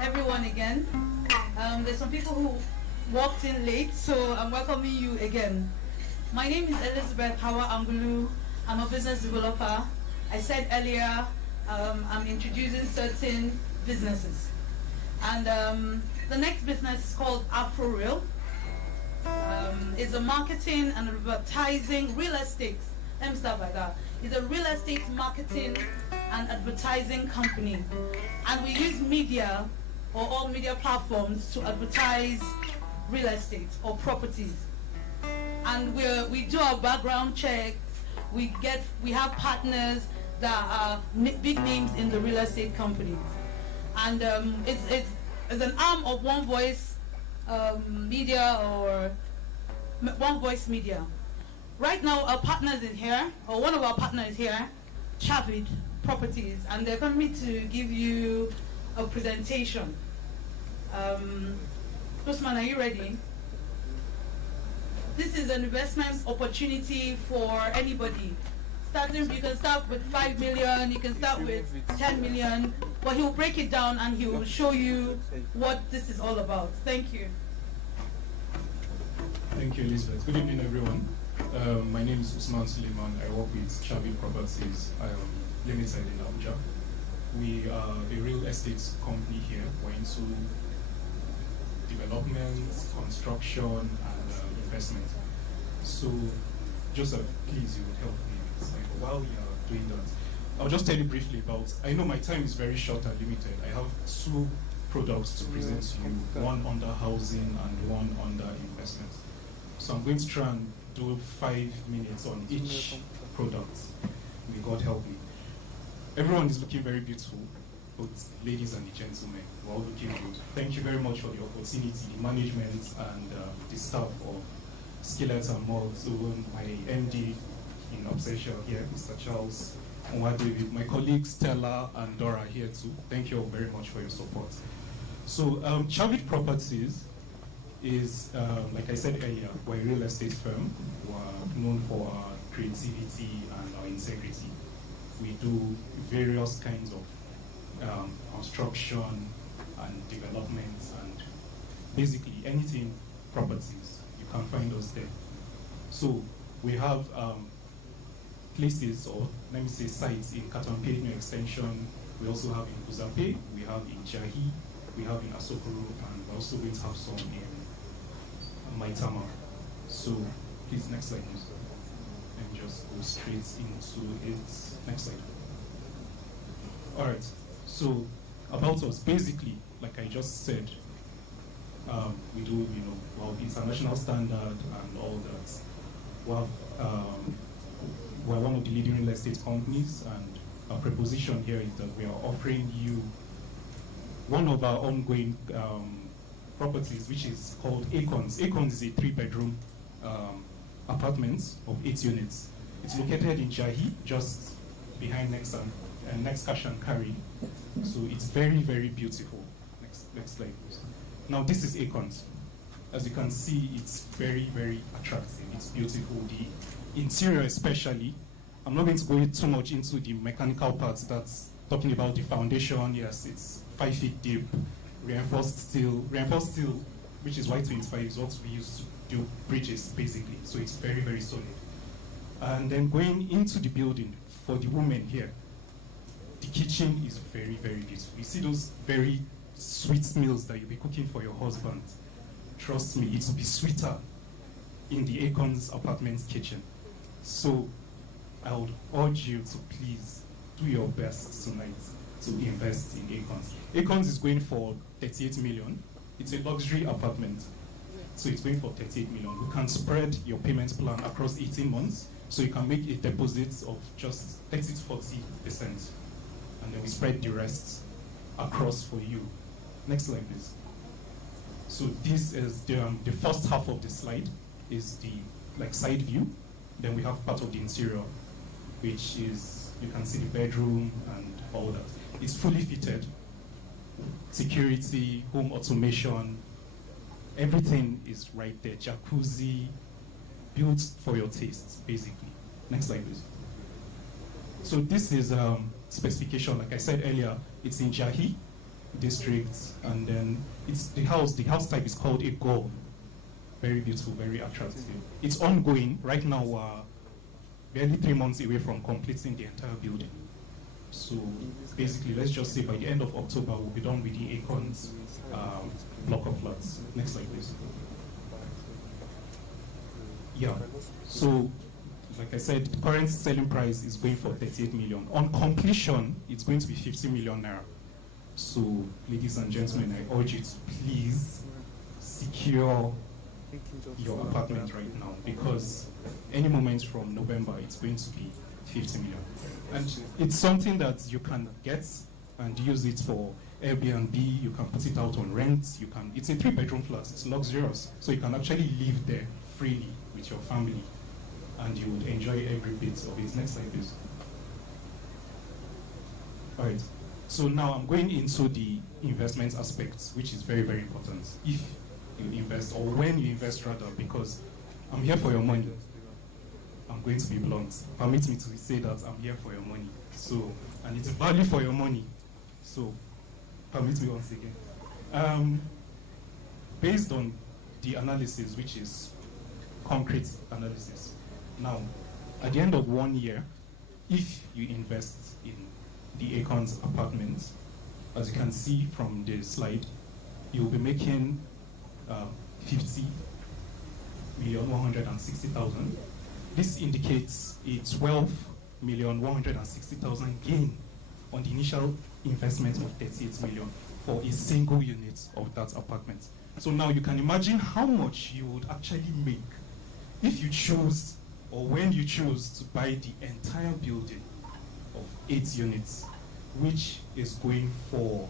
everyone again. There's some people who walked in late, so I'm welcoming you again. My name is Elizabeth Hawa Angulu. I'm a business developer. I said earlier, I'm introducing certain businesses. And the next business is called AfroReal. It's a marketing and advertising real estate. Let me start by that. It's a real estate marketing and advertising company. And we use media or all media platforms to advertise real estate or properties. And we do our background checks. We have partners that are big names in the real estate companies. And it's an arm of One Voice Media or One Voice Media. Right now, our partners is here, or one of our partners is here, Chavid Properties, and they're coming to give you a presentation. Usman, are you ready? This is an investment opportunity for anybody. You can start with 5 million, you can start with 10 million, but he will break it down and he will show you what this is all about. Thank you. Thank you, Elizabeth. Good evening, everyone. My name is Usman Suleiman. I work with Chavi Properties Limited in Abuja. We are a real estate company here. We're into development, construction, and investment. So, Joseph, please, you would help me. While we are doing that, I'll just tell you briefly about. I know my time is very short and limited. I have 2 products to present to you, one under housing and one under investment. So I'm going to try and do 5 minutes on each product. May God help me. Everyone is looking very beautiful, both ladies and the gentlemen. We're all looking good. Thank you very much for the opportunity, the management and the staff of Skillets and Malls, my MD in Obsession here, Mr. Charles David, my colleagues Stella and Dora here too. Thank you all very much for your support. So Chavit Properties is, like I said earlier, we're a real estate firm. We're known for our creativity and our integrity. We do various kinds of construction and development and basically anything properties. You can find us there. So we have places, or let me say sites in Katampe New Extension. We also have in Uzape, we have in Jahi, we have in Asokoro, and we're also going to have some in Maitama. So please, next slide, please. And just go straight into it. Next slide. All right. So about us, basically, like I just said, we do, well, international standard and all that. Well, we're one of the leading real estate companies, and our proposition here is that we are offering you one of our ongoing properties, which is called Acons. Acons is a 3-bedroom apartment of 8 units. It's located in Jahi, just behind next Cash and Carry. So it's very, very beautiful. Next slide, please. Now this is Acons. As you can see, it's very, very attractive. It's beautiful. The interior especially. I'm not going to go too much into the mechanical parts. That's talking about the foundation. Yes, it's 5 feet deep, reinforced steel. Reinforced steel, which is Y25, is what we use to do bridges, basically. So it's very, very solid. And then going into the building, for the women here, the kitchen is very, very beautiful. You see those very sweet meals that you'll be cooking for your husband. Trust me, it will be sweeter in the Acons apartment's kitchen. So I would urge you to please do your best tonight to invest in Acons. Acons is going for 38 million. It's a luxury apartment. So it's going for 38 million. You can spread your payment plan across 18 months. So you can make a deposit of just 30 to 40%. And then we spread the rest across for you. Next slide, please. So this is the first half of the slide is the side view. Then we have part of the interior, which is, you can see the bedroom and all that. It's fully fitted. Security, home automation, everything is right there. Jacuzzi, built for your tastes, basically. Next slide, please. So this is specification. Like I said earlier, it's in Jahi district, and then it's the house type is called a gold. Very beautiful, very attractive. It's ongoing. Right now, we're barely 3 months away from completing the entire building. So basically, let's just say by the end of October, we'll be done with the Acons block of flats. Next slide, please. Yeah, so like I said, the current selling price is going for 38 million. On completion, it's going to be 50 million naira. So, ladies and gentlemen, I urge you to please secure your apartment right now, because any moment from November, it's going to be 50 million. And it's something that you can get and use it for Airbnb. You can put it out on rent. It's a 3-bedroom flat. It's luxurious. So you can actually live there freely with your family, and you would enjoy every bit of it. Next slide, please. All right. So now I'm going into the investment aspects, which is very, very important. If you invest, or when you invest rather, because I'm here for your money. I'm going to be blunt. Permit me to say that I'm here for your money. So, and it's value for your money. So, permit me once again. Based on the analysis, which is concrete analysis. Now, at the end of 1 year, if you invest in the Acons apartment, as you can see from the slide, you'll be making 50,160,000. This indicates a 12,160,000 gain on the initial investment of 38 million for a single unit of that apartment. So now you can imagine how much you would actually make if you choose, or when you choose, to buy the entire building of 8 units, which is going for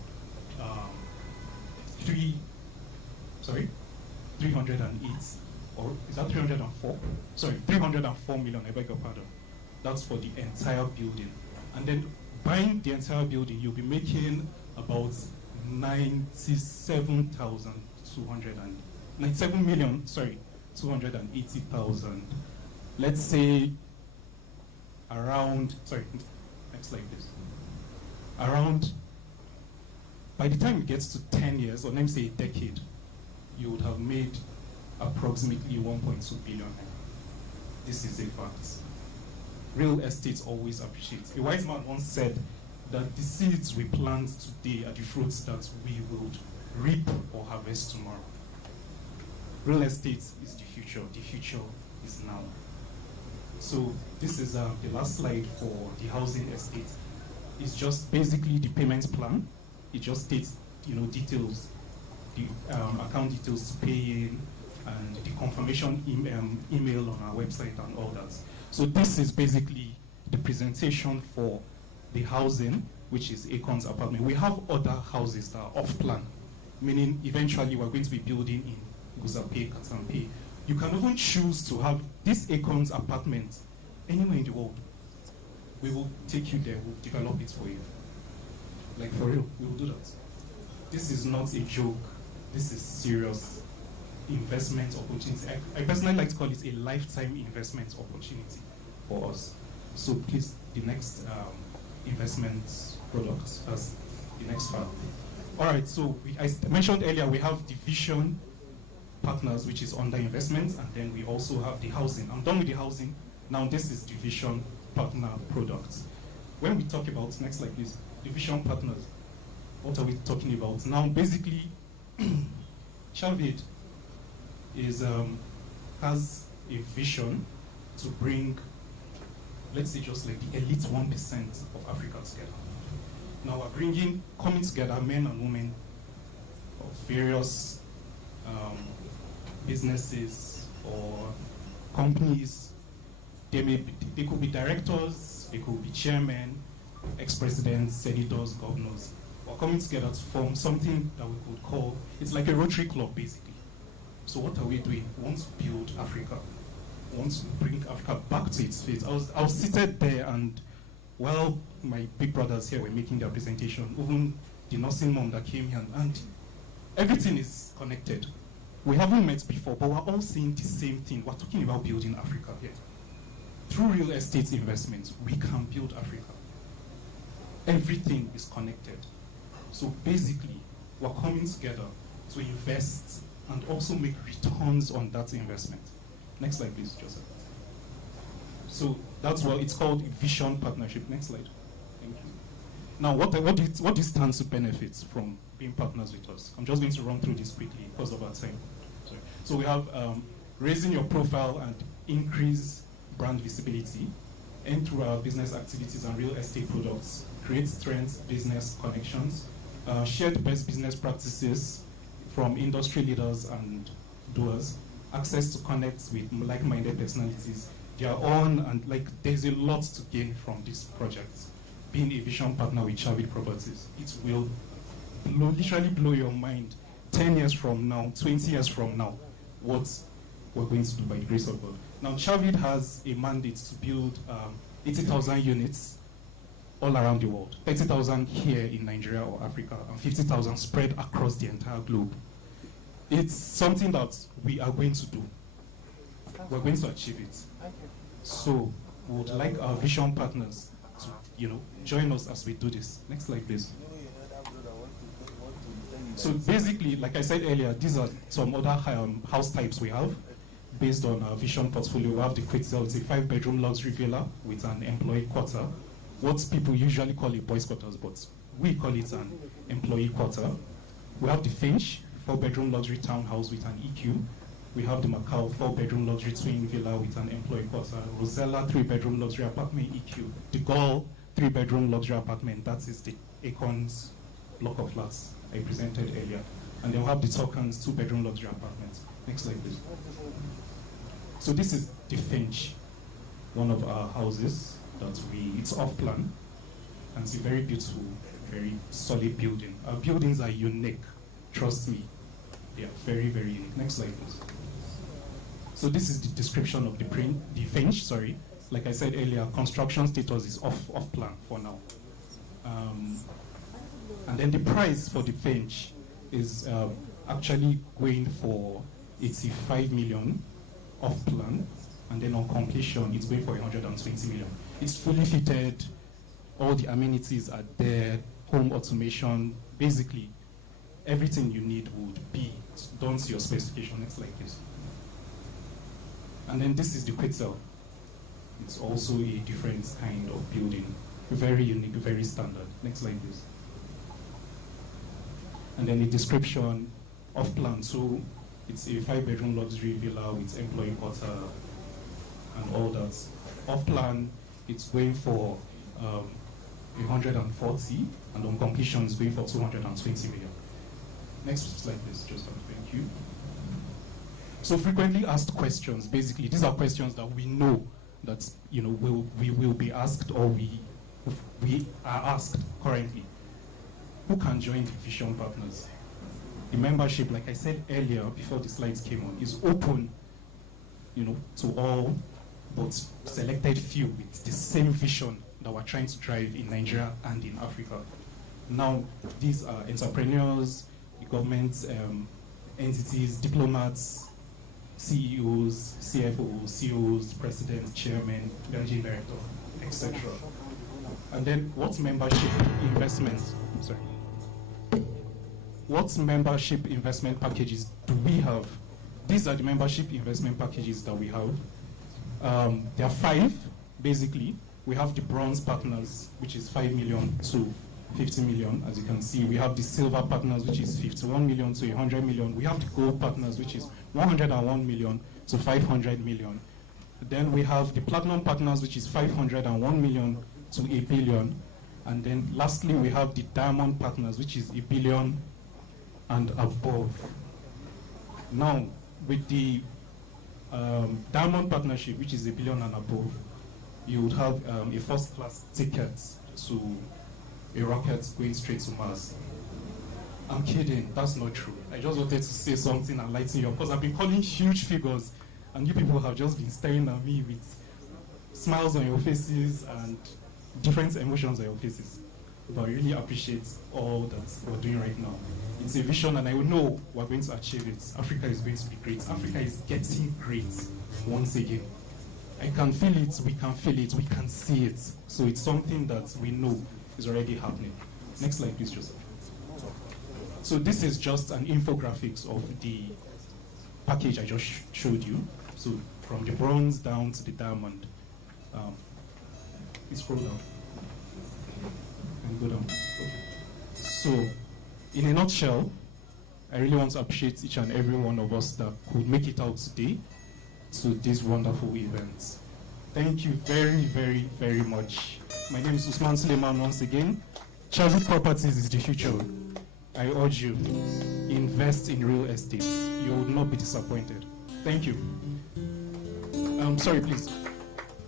308, or is that 304? Sorry, 304 million, I beg your pardon. That's for the entire building. And then buying the entire building, you'll be making about 97,200 97 million, sorry, 280,000. Let's say around, sorry, next slide please. Around, by the time it gets to 10 years, or let me say a decade, you would have made approximately 1.2 billion. This is a fact. Real estate always appreciates. A wise man once said that the seeds we plant today are the fruits that we will reap or harvest tomorrow. Real estate is the future. The future is now. So this is the last slide for the housing estate. It's just basically the payment plan. It just states, details, the account details to pay in, and the confirmation email on our website and all that. So this is basically the presentation for the housing, which is Acon's apartment. We have other houses that are off plan, meaning eventually we're going to be building in Guzape, Katampe. You can even choose to have this Acon's apartment anywhere in the world. We will take you there, we'll develop it for you. Like for real, we will do that. This is not a joke, this is serious investment opportunity. I personally like to call it a lifetime investment opportunity for us. So please, the next investment product as the next part. All right, so I mentioned earlier, we have the Vision Partners, which is under investments, and then we also have the housing. I'm done with the housing. Now this is the Vision Partner products. When we talk about, next slide please, the Vision Partners, what are we talking about? Now basically, Chavid is has a vision to bring, let's say, just like the elite 1% of Africa together. Now we're coming together men and women of various businesses or companies. They could be directors, they could be chairmen, ex-presidents, senators, governors. We're coming together to form something that we could call, it's like a Rotary Club basically. So what are we doing? We want to build Africa. We want to bring Africa back to its feet. I was seated there, and while my big brothers here were making their presentation, even the nursing mom that came here, and everything is connected. We haven't met before, but we're all saying the same thing. We're talking about building Africa here. Through real estate investments, we can build Africa. Everything is connected. So basically, we're coming together to invest and also make returns on that investment. Next slide, please, Joseph. So that's what it's called, a Vision Partnership. Next slide. Thank you. Now, what do you stand to benefit from being partners with us? I'm just going to run through this quickly because of our time. Sorry. So we have raising your profile and increase brand visibility, and through our business activities and real estate products, create strengths, business connections, share the best business practices from industry leaders and doers, access to connect with like-minded personalities. They are on, and there's a lot to gain from this project. Being a vision partner with Chavid Properties, it will literally blow your mind 10 years from now, 20 years from now, what we're going to do by the grace of God. Now, Chavid has a mandate to build 80,000 units all around the world. 30,000 here in Nigeria or Africa, and 50,000 spread across the entire globe. It's something that we are going to do. We're going to achieve it. So we would like our vision partners to, join us as we do this. Next slide, please. So basically, like I said earlier, these are some other house types we have based on our vision portfolio. We have the Quetzal, it's a 5-bedroom luxury villa with an employee quarter. What people usually call it boys' quarters, but we call it an employee quarter. We have the Finch, 4-bedroom luxury townhouse with an EQ. We have the Macau, 4-bedroom luxury twin villa with an employee quarter. Rosella, 3-bedroom luxury apartment, EQ. The Gall, 3-bedroom luxury apartment, that is the Acon's block of flats I presented earlier. And then we have the Tokans, 2-bedroom luxury apartments. Next slide, please. So this is the Finch, one of our houses it's off plan, and it's a very beautiful, very solid building. Our buildings are unique, trust me. They are very, very unique. Next slide, please. So this is the description of the Finch, sorry. Like I said earlier, construction status is off plan for now. And then the price for the Finch is actually going for it's a 5 million off plan, and then on completion, it's going for 120 million. It's fully fitted, all the amenities are there, home automation, basically everything you need would be done to your specification. Next slide, please. And then this is the Quetzal. It's also a different kind of building, very unique, very standard. Next slide, please. And then the description of plan. So it's a 5-bedroom luxury villa with employee quarter and all that. Off plan, it's going for 140, and on completion, it's going for 220 million. Next slide, please. Just thank you. So frequently asked questions. Basically, these are questions that we know that we will be asked, or we are asked currently. Who can join the Vision Partners? The membership, like I said earlier, before the slides came on, is open, to all, but selected few with the same vision that we're trying to drive in Nigeria and in Africa. Now, these are entrepreneurs, the government entities, diplomats, CEOs, CFOs, CEOs, presidents, chairmen, managing director, etc. And then what membership investment packages do we have? These are the membership investment packages that we have. There are 5, basically. We have the bronze partners, which is 5 million to 50 million, as you can see. We have the silver partners, which is 51 million to 100 million. We have the gold partners, which is 101 million to 500 million. Then we have the platinum partners, which is 501 million to a billion. And then lastly, we have the diamond partners, which is a billion and above. Now, with the diamond partnership, which is a billion and above, you would have a first-class ticket to a rocket going straight to Mars. I'm kidding, that's not true. I just wanted to say something and lighten you up, because I've been calling huge figures, and you people have just been staring at me with smiles on your faces and different emotions on your faces. But I really appreciate all that we're doing right now. It's a vision, and I know we're going to achieve it. Africa is going to be great. Africa is getting great once again. I can feel it, we can feel it, we can see it. So it's something that we know is already happening. Next slide, please, Joseph. So this is just an infographics of the package I just showed you. So from the bronze down to the diamond. Please scroll down. And go down. Okay. So, in a nutshell, I really want to appreciate each and every one of us that could make it out today to this wonderful event. Thank you very, very, very much. My name is Usman Suleiman once again. Childhood Properties is the future. I urge you, invest in real estate. You will not be disappointed. Thank you. Sorry, please.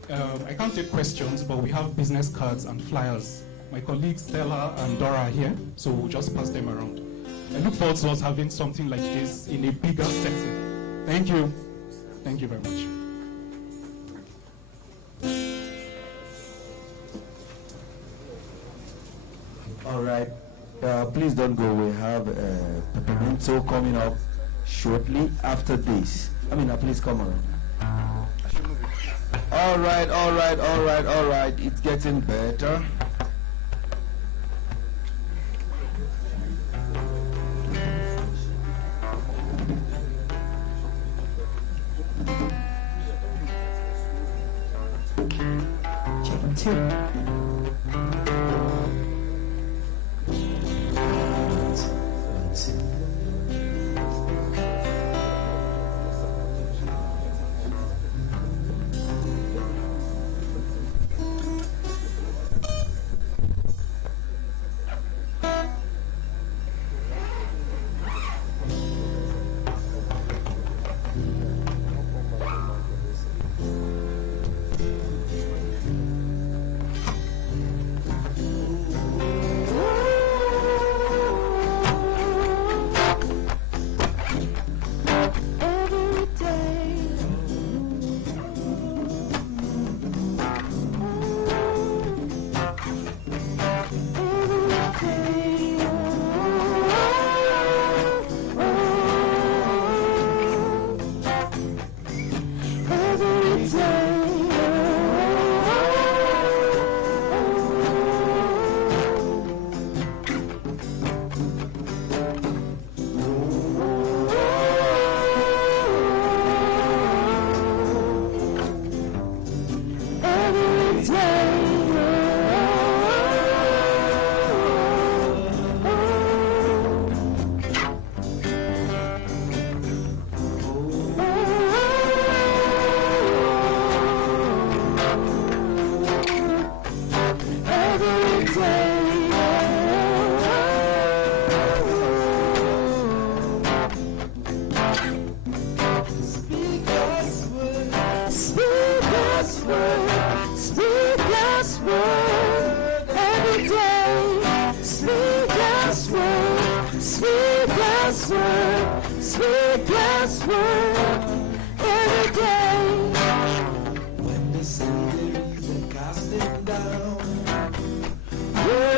I can't take questions, but we have business cards and flyers. My colleagues Stella and Dora are here, so we'll just pass them around. I look forward to us having something like this in a bigger setting. Thank you. Thank you very much. All right. Please don't go. We have Pepperminto coming up shortly after this. Please come on. All right. It's getting better. Check 2.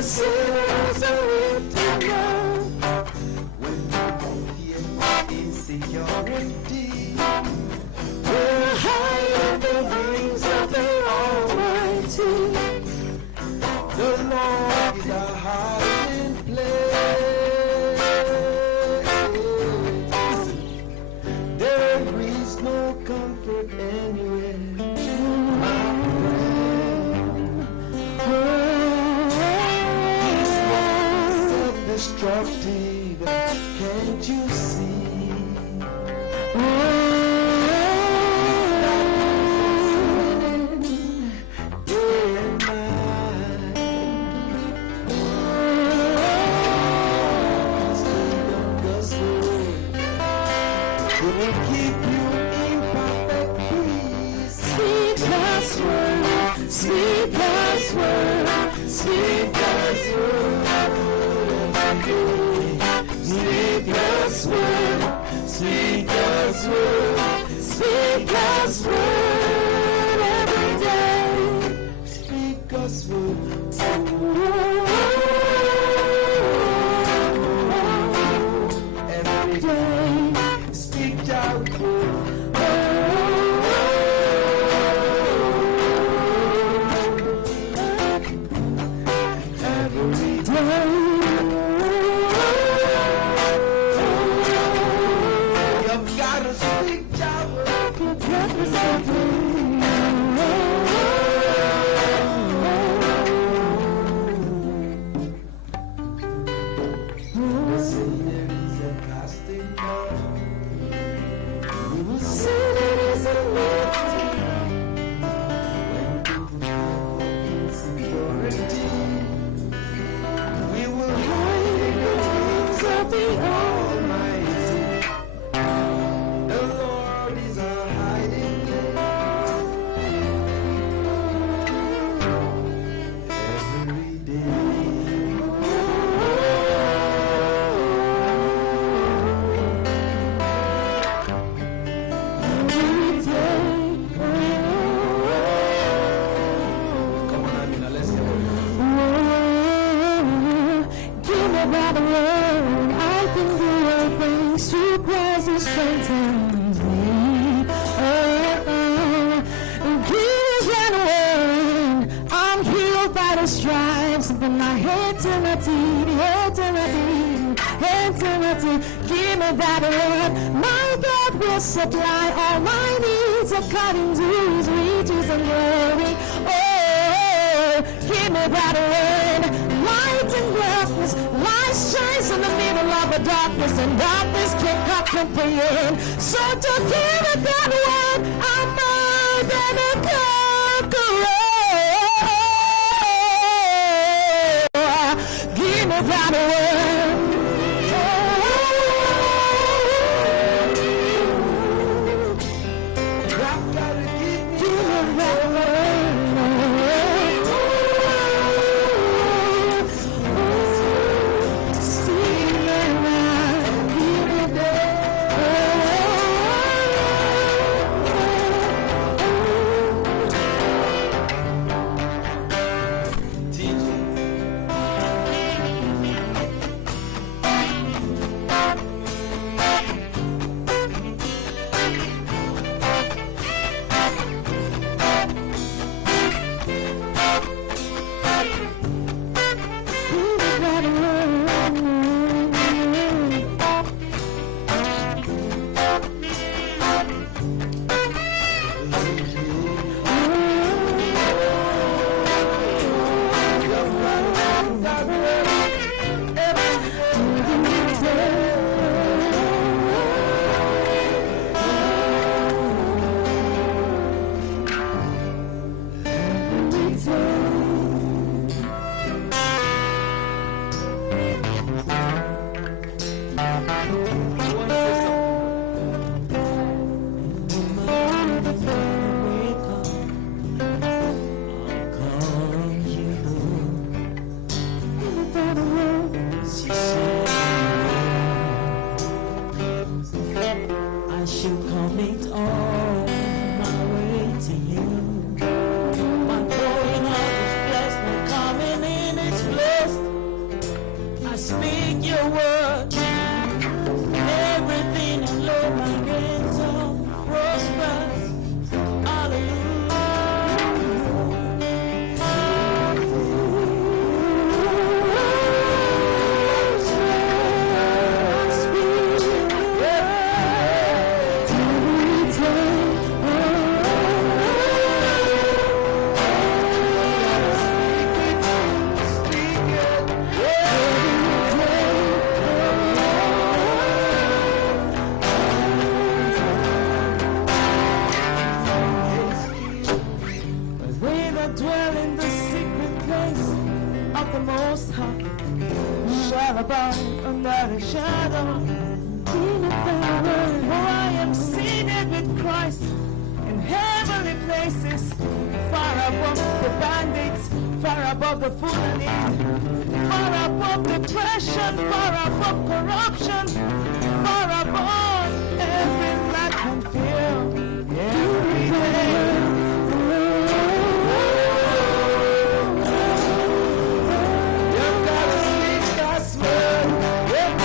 sinners are lifted up. When you feel insecurity, we're high in the wings of the Almighty. The Lord is our hiding place. Listen, there is no comfort anywhere, my friend. This world is self-destructive, can't you see? Give me that word. My God will supply all my needs according to his riches and glory. Oh, give me that word. Light in darkness, light shines in the middle of the darkness, and darkness can't comprehend. So to give me that word, I'm more than a conqueror. Give me that word. Most High shall abide under the shadow. For I am seated with Christ in heavenly places, far above the bandits, far above the foolery, far above depression, far above corruption, far above every lack and fear. Every day. You've got to speak God's word every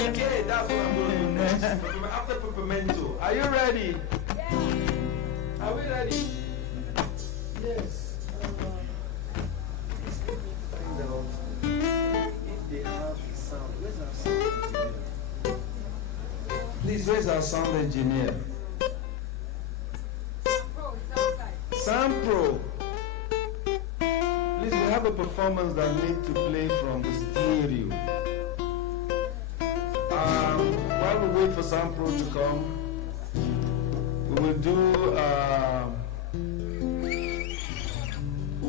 Okay, that's what I'm going to do next. After Peppermento. Are you ready? Yeah. Are we ready? Yes. Please let me find out if they have sound. Where's our sound engineer? Please, where's our sound engineer? Sound Pro. Please, we have a performance that need to play from the stereo. While we wait for Sound Pro to come, we will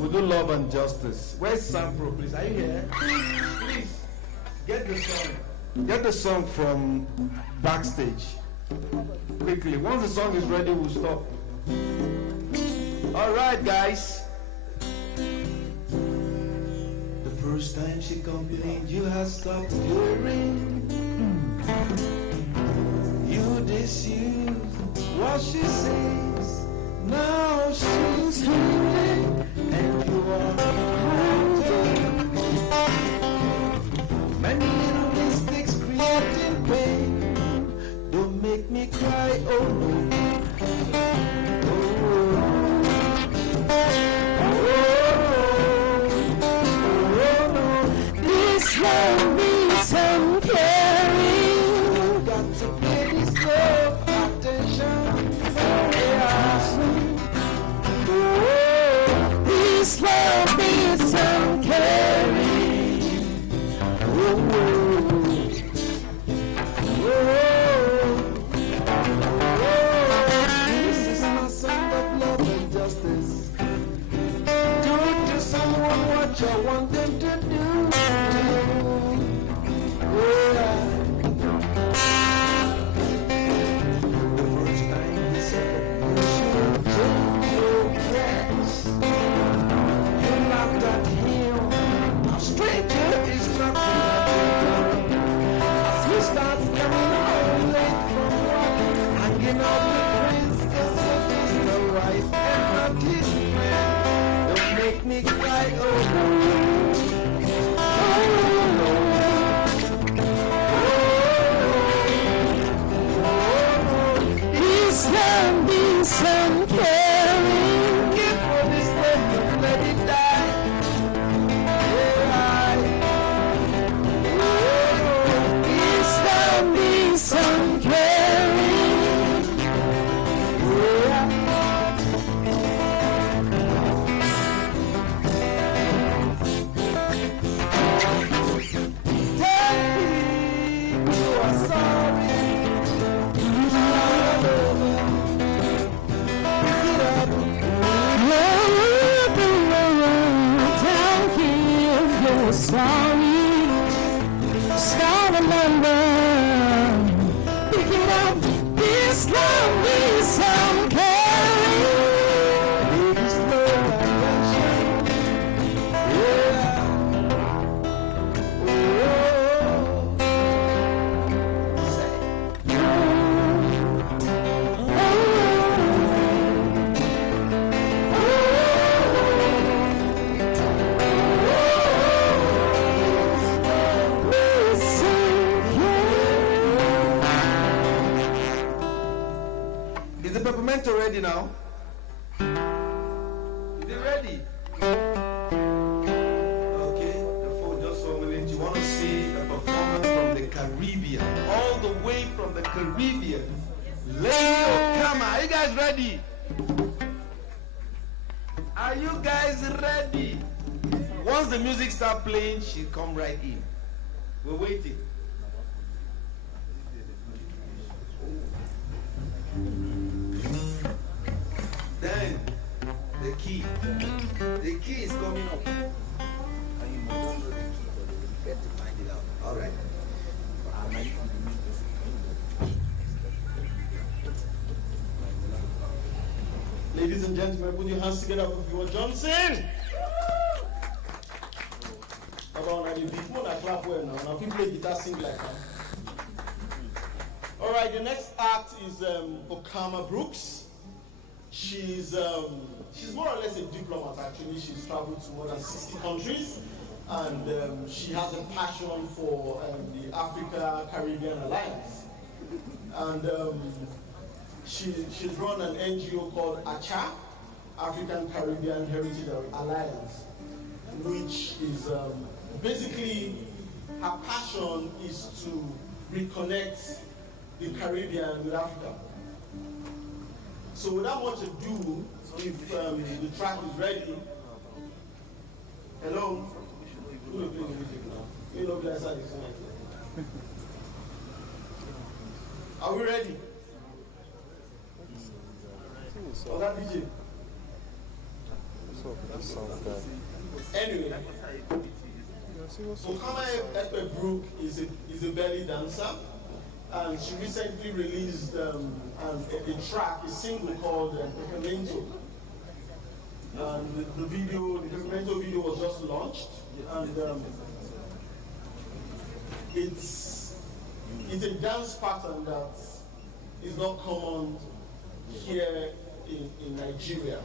do Love and Justice. Where's Sound Pro, please? Are you here? Please, get the song. Get the song from backstage. Quickly. Once the song is ready, we'll stop. All right, guys. The first time she complained, you had stopped hearing. You disuse what she says. Now she's healing, and you are hurting. Many little mistakes creating pain. Don't make me cry, oh no. This love needs some caring. Got to pay this love attention. This love needs some caring. This is my song of love and justice. Do to someone what you want them to do. The first time he said you should change your plans, you laughed at him. A stranger is knocking at your door. As he starts coming home late from work, hanging out with friends 'cause he's the wife and not his friend. Don't make me cry, oh no. Some caring. Give for this love, let it die. This love needs some caring. Tell me you are sorry. Sorry, start a number, pick it up, this love needs some caring. This love attention, Is the peppermento ready now? Is it ready? Okay, the phone just for a minute. You want to see a performance from the Caribbean. Lady Okama. Are you guys ready? Are you guys ready? Once the music starts playing, she'll come right in. We're waiting. Then the key. The key is coming up. And you don't know the key, but you get to find it out. All right. Ladies and gentlemen, put your hands together for Favour Johnson. Clap well now. Now people play guitar, sing like that. All right, the next act is Okama Brooks. She's more or less a diplomat actually. She's traveled to more than 60 countries, and she has a passion for the Africa-Caribbean Alliance. And she's run an NGO called ACHA, African Caribbean Heritage Alliance, which is basically her passion is to reconnect the Caribbean with Africa. So without much ado, if the track is ready, hello? Who will play the music now? You know, guys are the song. Are we ready? Oh, that DJ. Anyway, Okama Ekpe-Brooke is a belly dancer, and she recently released a track, a single called Peppermento. And the Peppermento video was just launched, and it's a dance pattern that is not common here in Nigeria.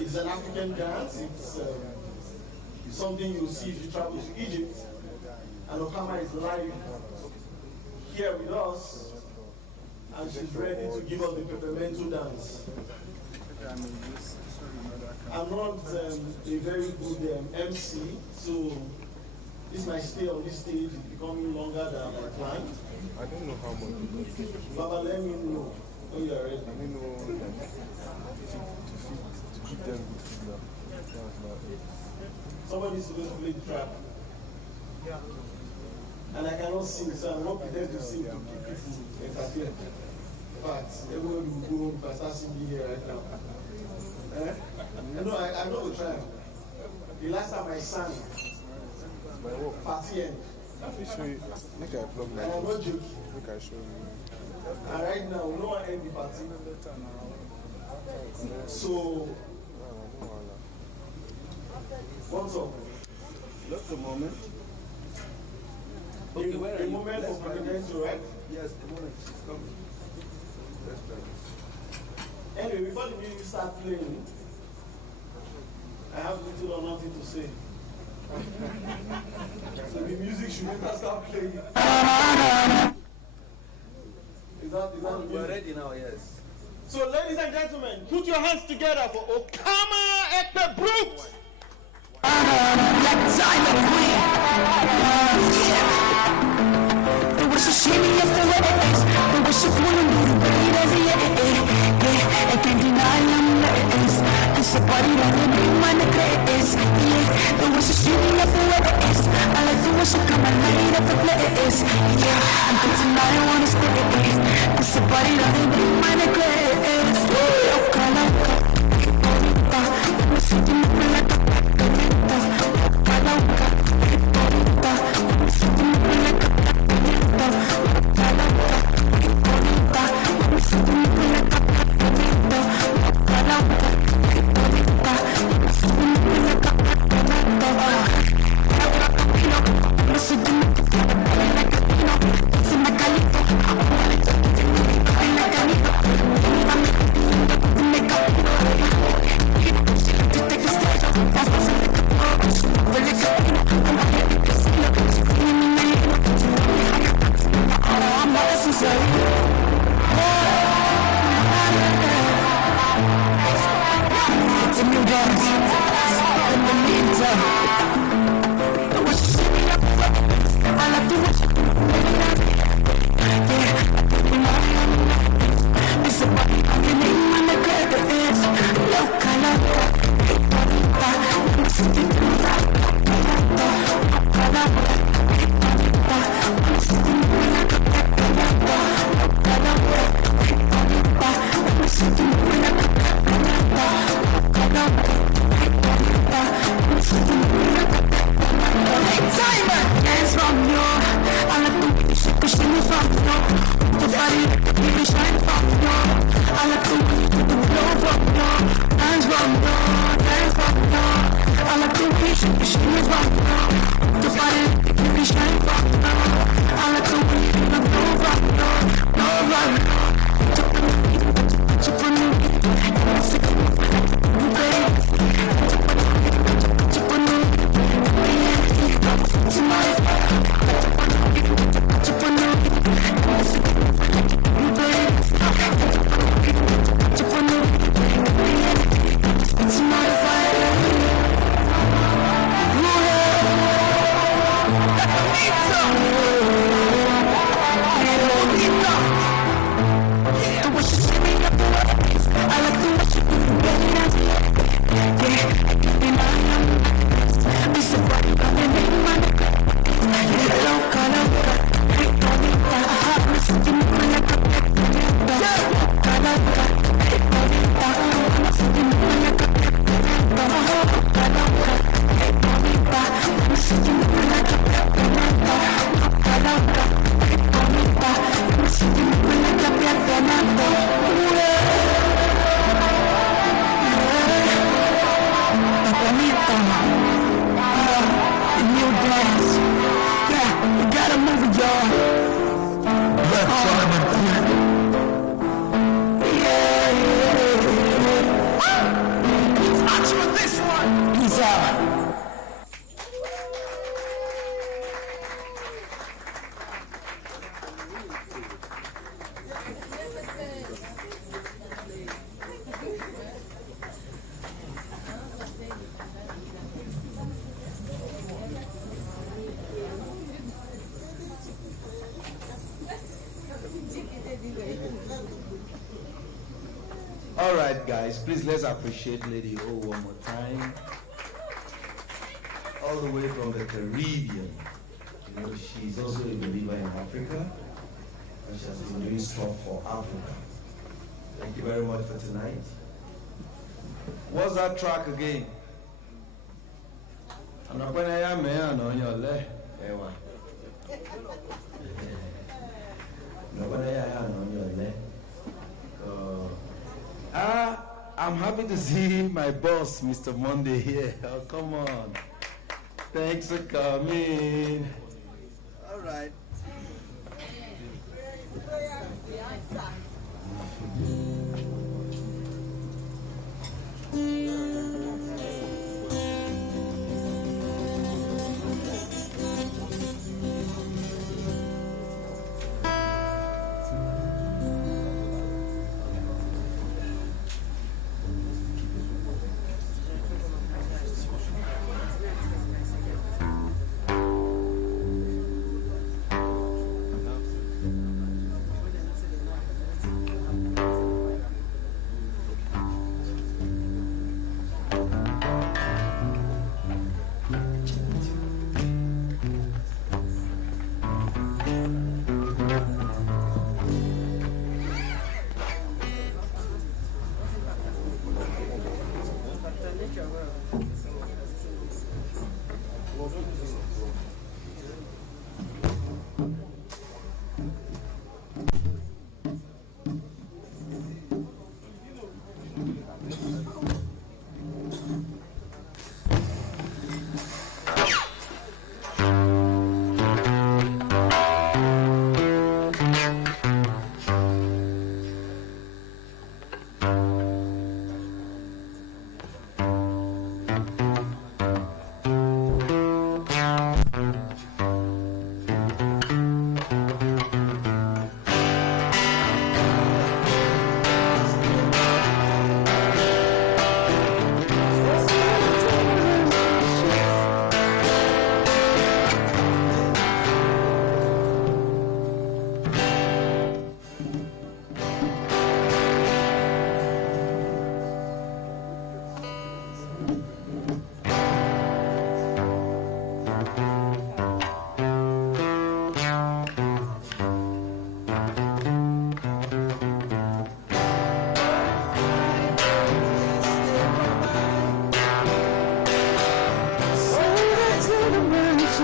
It's an African dance. It's something you'll see if you travel to Egypt. And Okama is live here with us, and she's ready to give us the Peppermento dance. I'm not a very good MC, so this might stay on this stage. It's becoming longer than I planned. I don't know how much. Baba, let me know when you are ready. I don't know to keep them good feedback. That's not it. Somebody's supposed to play the track. And I cannot sing, so I'm not prepared to sing to keep people entertained. But everybody will go home if I start singing here right now. Eh? I know the try. The last time I sang, party end. If you show you, make I plug my And I'm not joking. Make I show you. And right now, we don't want to end the party. So, what's up? Just a moment. Okay, a moment for Peppermento, right? Yes, a moment. She's coming. Let's try this. Anyway, before the music starts playing, I have little or nothing to say. So the music should never start playing. Is that the music? We're ready now, yes. So, ladies and gentlemen, put your hands together for Okama Ekpe-Brooke. It was a shame of the ways. It was a pulling me the way as I can't deny I'm less. And somebody that will be my necklace. Yeah, it was a shame of the ways. I like the way she come and light up the place. Yeah, and tonight I wanna stay. And somebody that will be my necklace. Oh, Kalaka. I'm sitting like a yeah. All right, guys, please let's appreciate Lady O one more time. All the way from the Caribbean. You know, she's also a believer in Africa, and she has been doing stuff for Africa. Thank you very much for tonight. What's that track again? I'm happy to see my boss, Mr. Monday, here. Oh, come on. Thanks for coming. All right.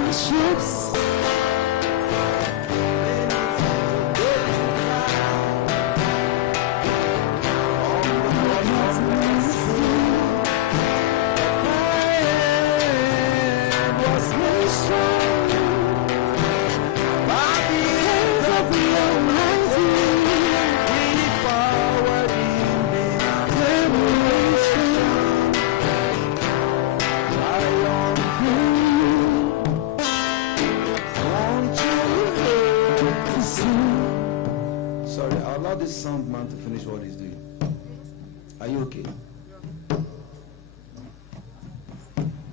relationships. Sorry, I'll allow this sound man to finish what he's doing. Are you okay?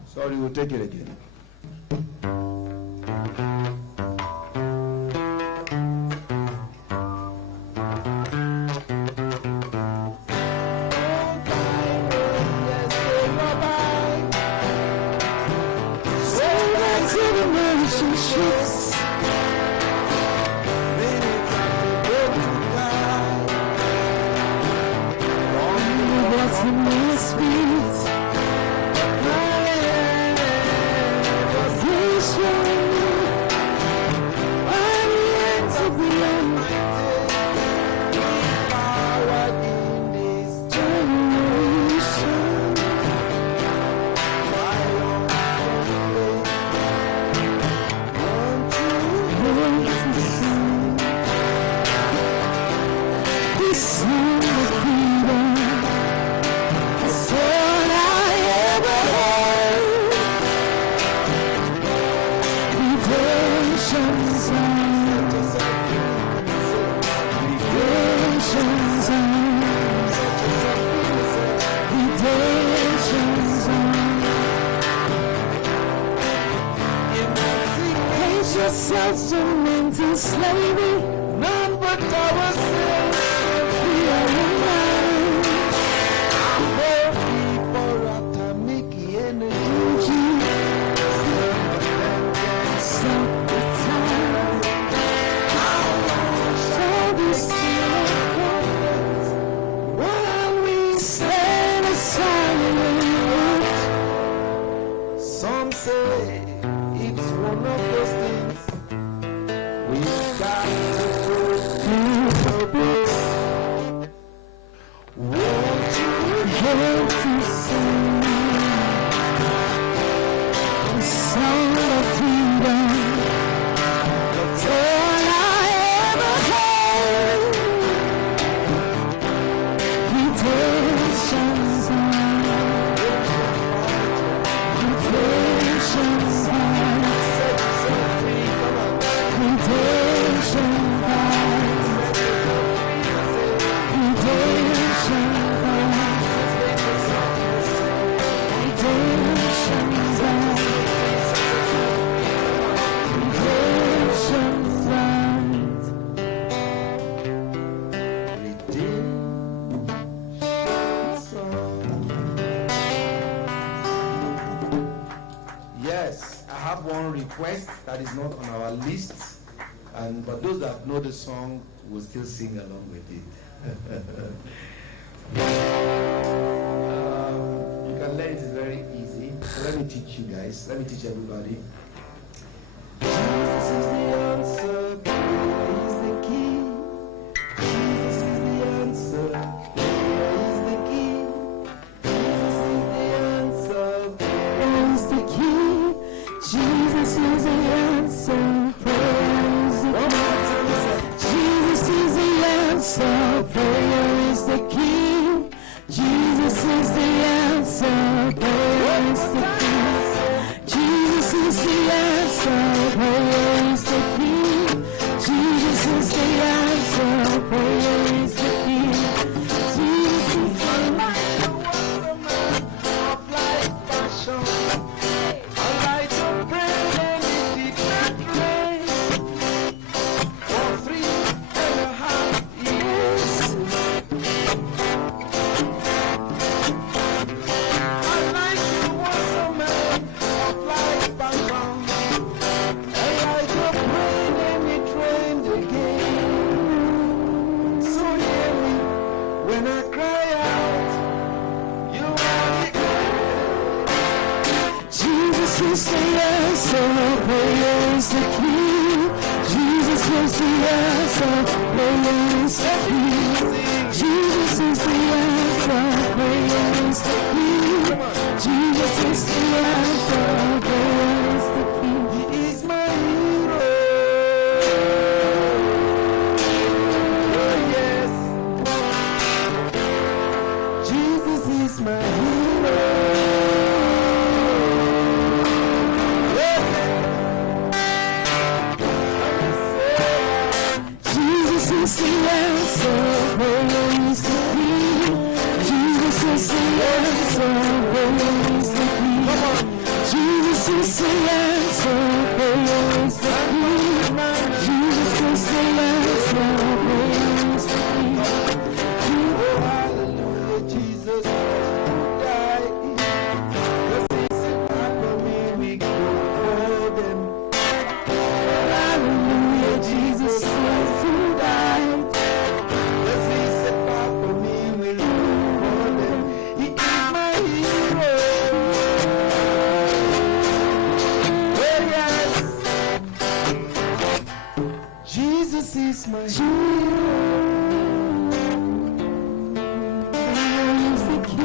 Sorry, we'll take it again. Relationships. What's in my spirit? This one, by the ends of the generation. This song of freedom is all I ever had. Redemption song, redemption song, redemption song. Emancipate yourselves from mental slavery. None but ourselves. We are alive. I'm ready for atomic energy. Stop the time. Show this silence while we stand aside and watch. Some say it's one of those things we've got to go through the books. Won't you help to sing the song of freedom? That's all I ever had. Redemption song, redemption song, redemption song, redemption Yes, I have one request that is not on our list, but those that know the song will still sing along with it. You can learn it, it's very easy. So let me teach you guys. Let me teach everybody. Jesus is the answer. Prayer is the key. Jesus is the answer. Prayer is the key. Jesus is the answer. Prayer is the key. Jesus is the answer. Prayer is the key. Jesus is the answer. Prayer is the key. Jesus is the answer. Prayer is the key. Jesus is the answer. Prayer is the key. Jesus is the answer. Prayer is the key. Jesus is the light of light passion. A light of prayer and answer, prayer is the key. Jesus is the answer, prayer is the key. Jesus is the answer, prayer is the key. Jesus is the answer, prayer is the key. He is my hero. Oh yes. Jesus is my hero. Jesus is the answer, prayer is the key. Jesus is the answer, prayer is the key. Jesus is the answer, prayer is the key. Jesus is the answer, prayer is the key. Oh, hallelujah, Jesus died. Your sins and part for me, we go for them. Hallelujah, Jesus is who died. Your sins and part for me, we go for them. He is my hero. Oh yes, Jesus is my hero. Prayer is the key.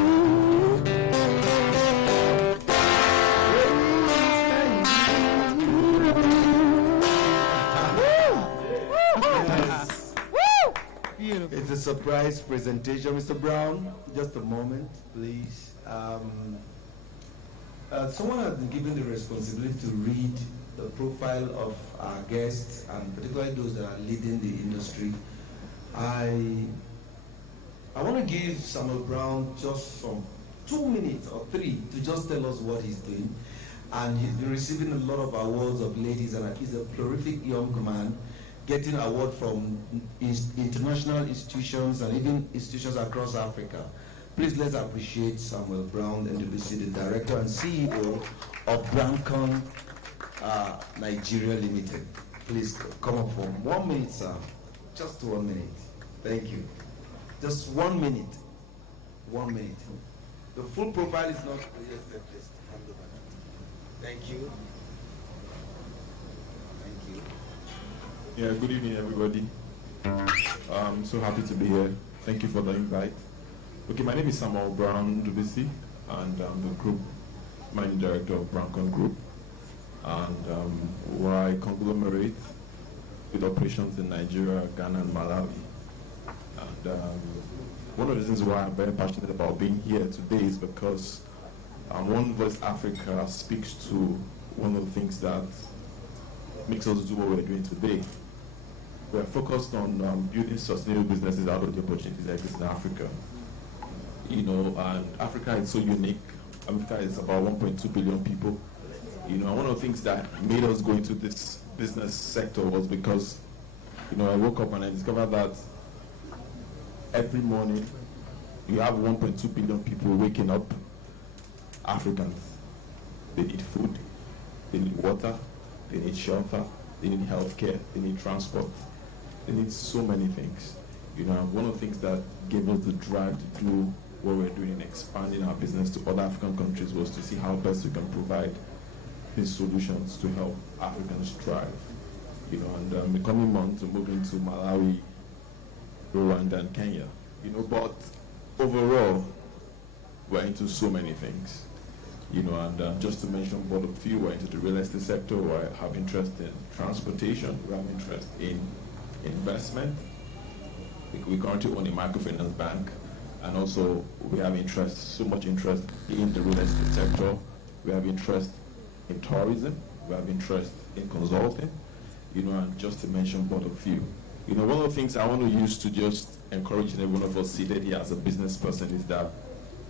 It's a surprise presentation, Mr. Brown. Just a moment, please. Someone has been given the responsibility to read the profile of our guests, and particularly those that are leading the industry. I want to give Samuel Brown just some 2 minutes or 3 to just tell us what he's doing. And he's been receiving a lot of awards of ladies, and he's a prolific young man, getting awards from international institutions and even institutions across Africa. Please let's appreciate Samuel Brown, NWC, the director and CEO of Brancon Nigeria Limited. Please come up for 1 minute, sir. Just 1 minute. Thank you. Just 1 minute. 1 minute. The full profile is not. Just hand over. Thank you. Thank you. Yeah, good evening, everybody. I'm so happy to be here. Thank you for the invite. Okay, my name is Samuel Brown Dubisi, and I'm the group managing director of Brancon Group, and we're a conglomerate with operations in Nigeria, Ghana, and Malawi. And one of the reasons why I'm very passionate about being here today is because One Voice Africa speaks to one of the things that makes us do what we're doing today. We're focused on building sustainable businesses out of the opportunities that exist in Africa. You know, and Africa is so unique. Africa is about 1.2 billion people. You know, one of the things that made us go into this business sector was because, you know, I woke up and I discovered that every morning you have 1.2 billion people waking up, Africans. They need food, they need water, they need shelter, they need healthcare, they need transport, they need so many things. You know, one of the things that gave us the drive to do what we're doing in expanding our business to other African countries was to see how best we can provide these solutions to help Africans thrive. You know, and in the coming months we're moving to Malawi, Rwanda, and Kenya. You know, but overall, we're into so many things. You know, and just to mention but a few, we're into the real estate sector, we have interest in transportation, we have interest in investment. We currently own a microfinance bank, and also we have interest, so much interest in the real estate sector. We have interest in tourism, we have interest in consulting, you know, and just to mention but a few. You know, one of the things I want to use to just encourage every one of us seated here as a business person is that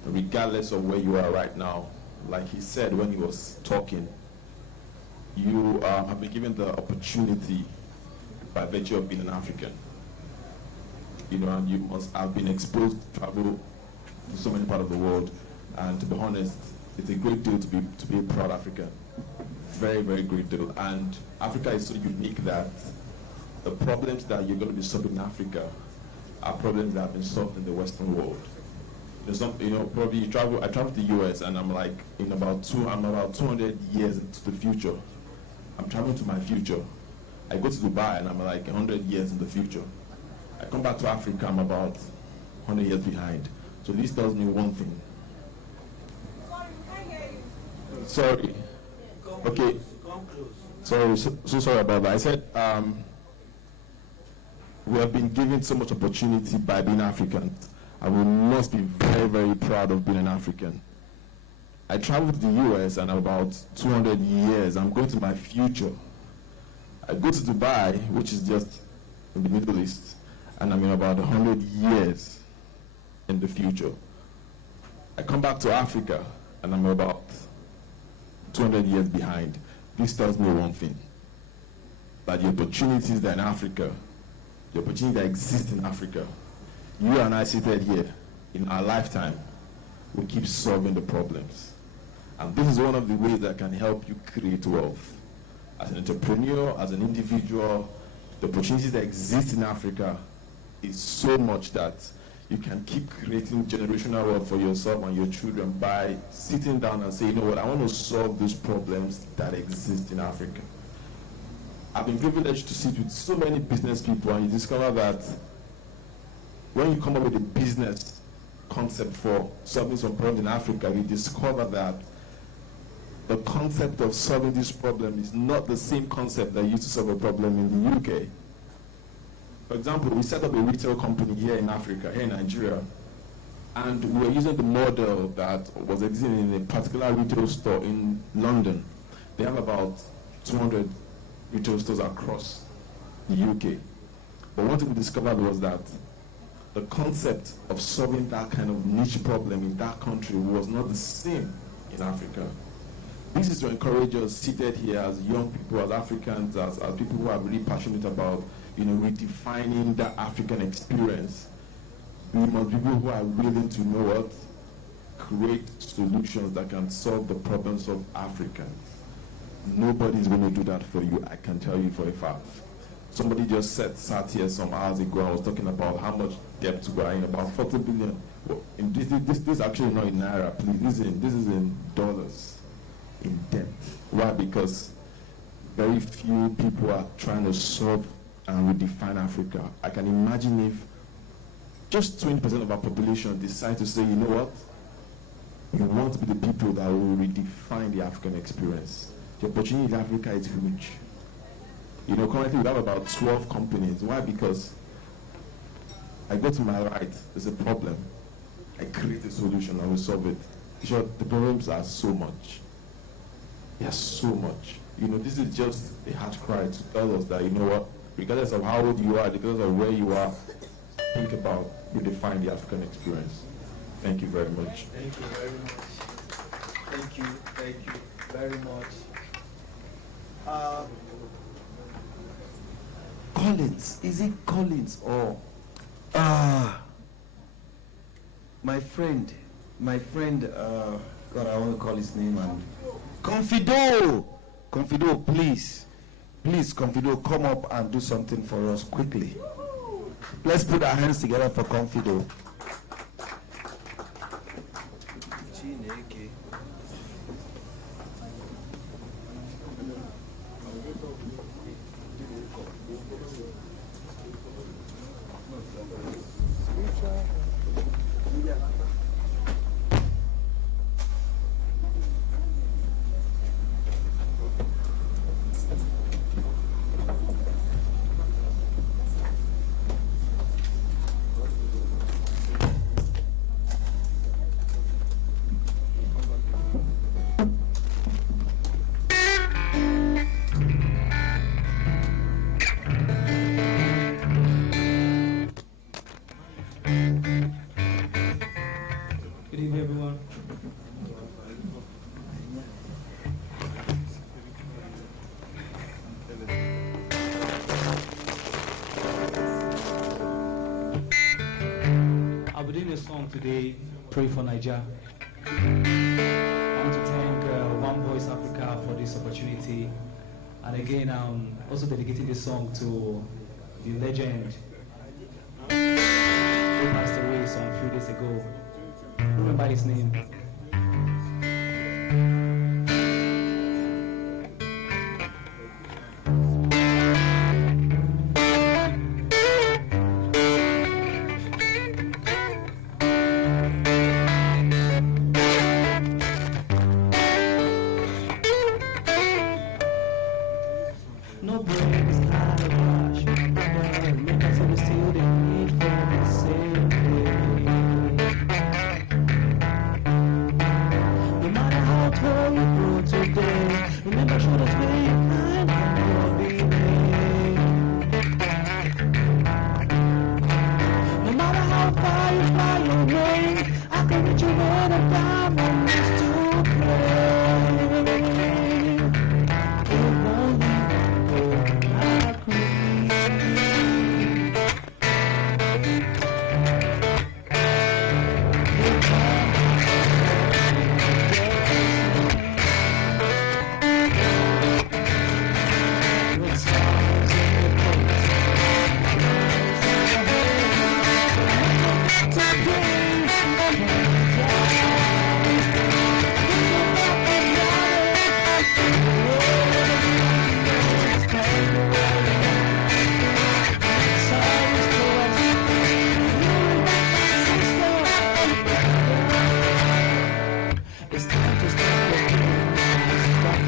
regardless of where you are right now, like he said when he was talking, you have been given the opportunity by virtue of being an African. You know, and you must have been exposed to travel to so many parts of the world. And to be honest, it's a great deal to be a proud African. Very, very great deal. And Africa is so unique that the problems that you're going to be solving in Africa are problems that have been solved in the Western world. Probably I travel to the US and I'm like I'm about 200 years into the future. I'm traveling to my future. I go to Dubai and I'm like 100 years in the future. I come back to Africa, I'm about 100 years behind. So this tells me one thing. Sorry. Okay. Sorry, so sorry about that. I said we have been given so much opportunity by being African. And we must be very, very proud of being an African. I traveled to the US and I'm about 200 years. I'm going to my future. I go to Dubai, which is just in the Middle East, and I'm in about 100 years in the future. I come back to Africa and I'm about 200 years behind. This tells me one thing, that the opportunities that are in Africa, the opportunities that exist in Africa, you and I seated here in our lifetime, we keep solving the problems. And this is one of the ways that can help you create wealth. As an entrepreneur, as an individual, the opportunities that exist in Africa is so much that you can keep creating generational wealth for yourself and your children by sitting down and saying, you know what, I want to solve these problems that exist in Africa. I've been privileged to sit with so many business people, and you discover that when you come up with a business concept for solving some problems in Africa, you discover that the concept of solving this problem is not the same concept that used to solve a problem in the UK. For example, we set up a retail company here in Africa, here in Nigeria, and we were using the model that was existing in a particular retail store in London. They have about 200 retail stores across the UK. But one thing we discovered was that the concept of solving that kind of niche problem in that country was not the same in Africa. This is to encourage us seated here as young people, as Africans, as people who are really passionate about, redefining the African experience. We must be people who are willing to know what? Create solutions that can solve the problems of Africans. Nobody's going to do that for you, I can tell you for a fact. Somebody just sat here some hours ago and was talking about how much debt we are in, about 40 billion. Well, this is actually not in Naira, please. This is in dollars, in debt. Why? Because very few people are trying to solve and redefine Africa. I can imagine if just 20% of our population decide to say, you know what? We want to be the people that will redefine the African experience. The opportunity in Africa is huge. Currently we have about 12 companies. Why? Because I go to my right, there's a problem. I create a solution and we solve it. Sure, the problems are so much. There's so much. This is just a hard cry to tell us that, you know what, regardless of how old you are, regardless of where you are, think about redefine the African experience. Thank you very much. Thank you very much. Thank you very much. Collins, is it Collins or my friend, God, I want to call his name, and Confido, please, Confido, come up and do something for us quickly. Let's put our hands together for Confido. Good evening, everyone. I'll be doing a song today, Pray for Nigeria. I want to thank One Voice Africa for this opportunity. And again, I'm also dedicating this song to the legend who passed away some few days ago, Remember his name. No brain is kind of wash, make us understand the need for the same day. No matter how tall you grow today, remember show us where you kind from your beginning. No matter how far you fly away, I can reach you when a diamond is to play. It won't leave you I agree. It's time to stop the dreams. Stop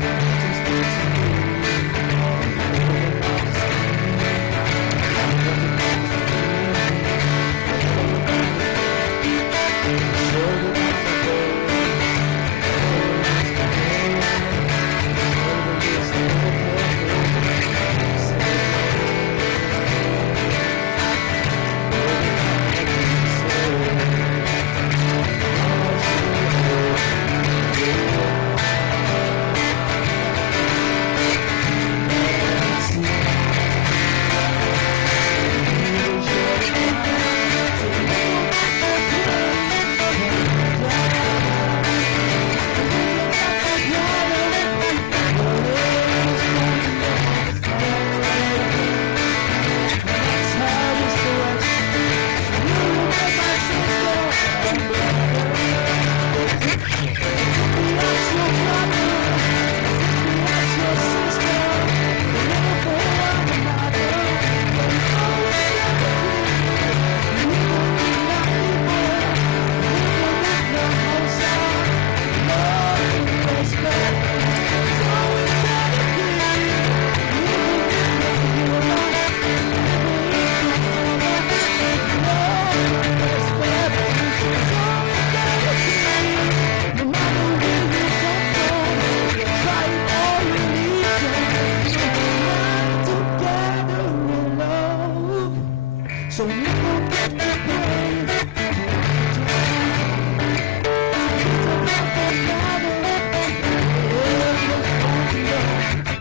So you don't get the pain.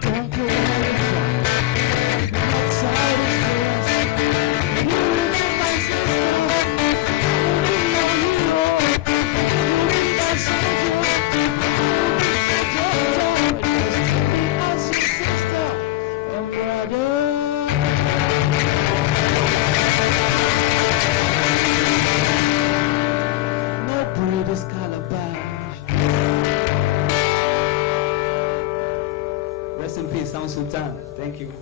Don't go outside is yours. You be my sister. You be my hero. You be my soldier. Just be us your sister and brother. This calabash. Rest in peace, Sound Sultan. Thank you.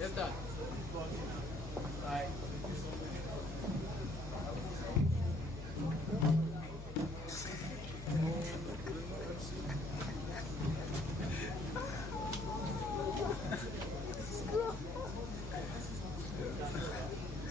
Yes, Dad.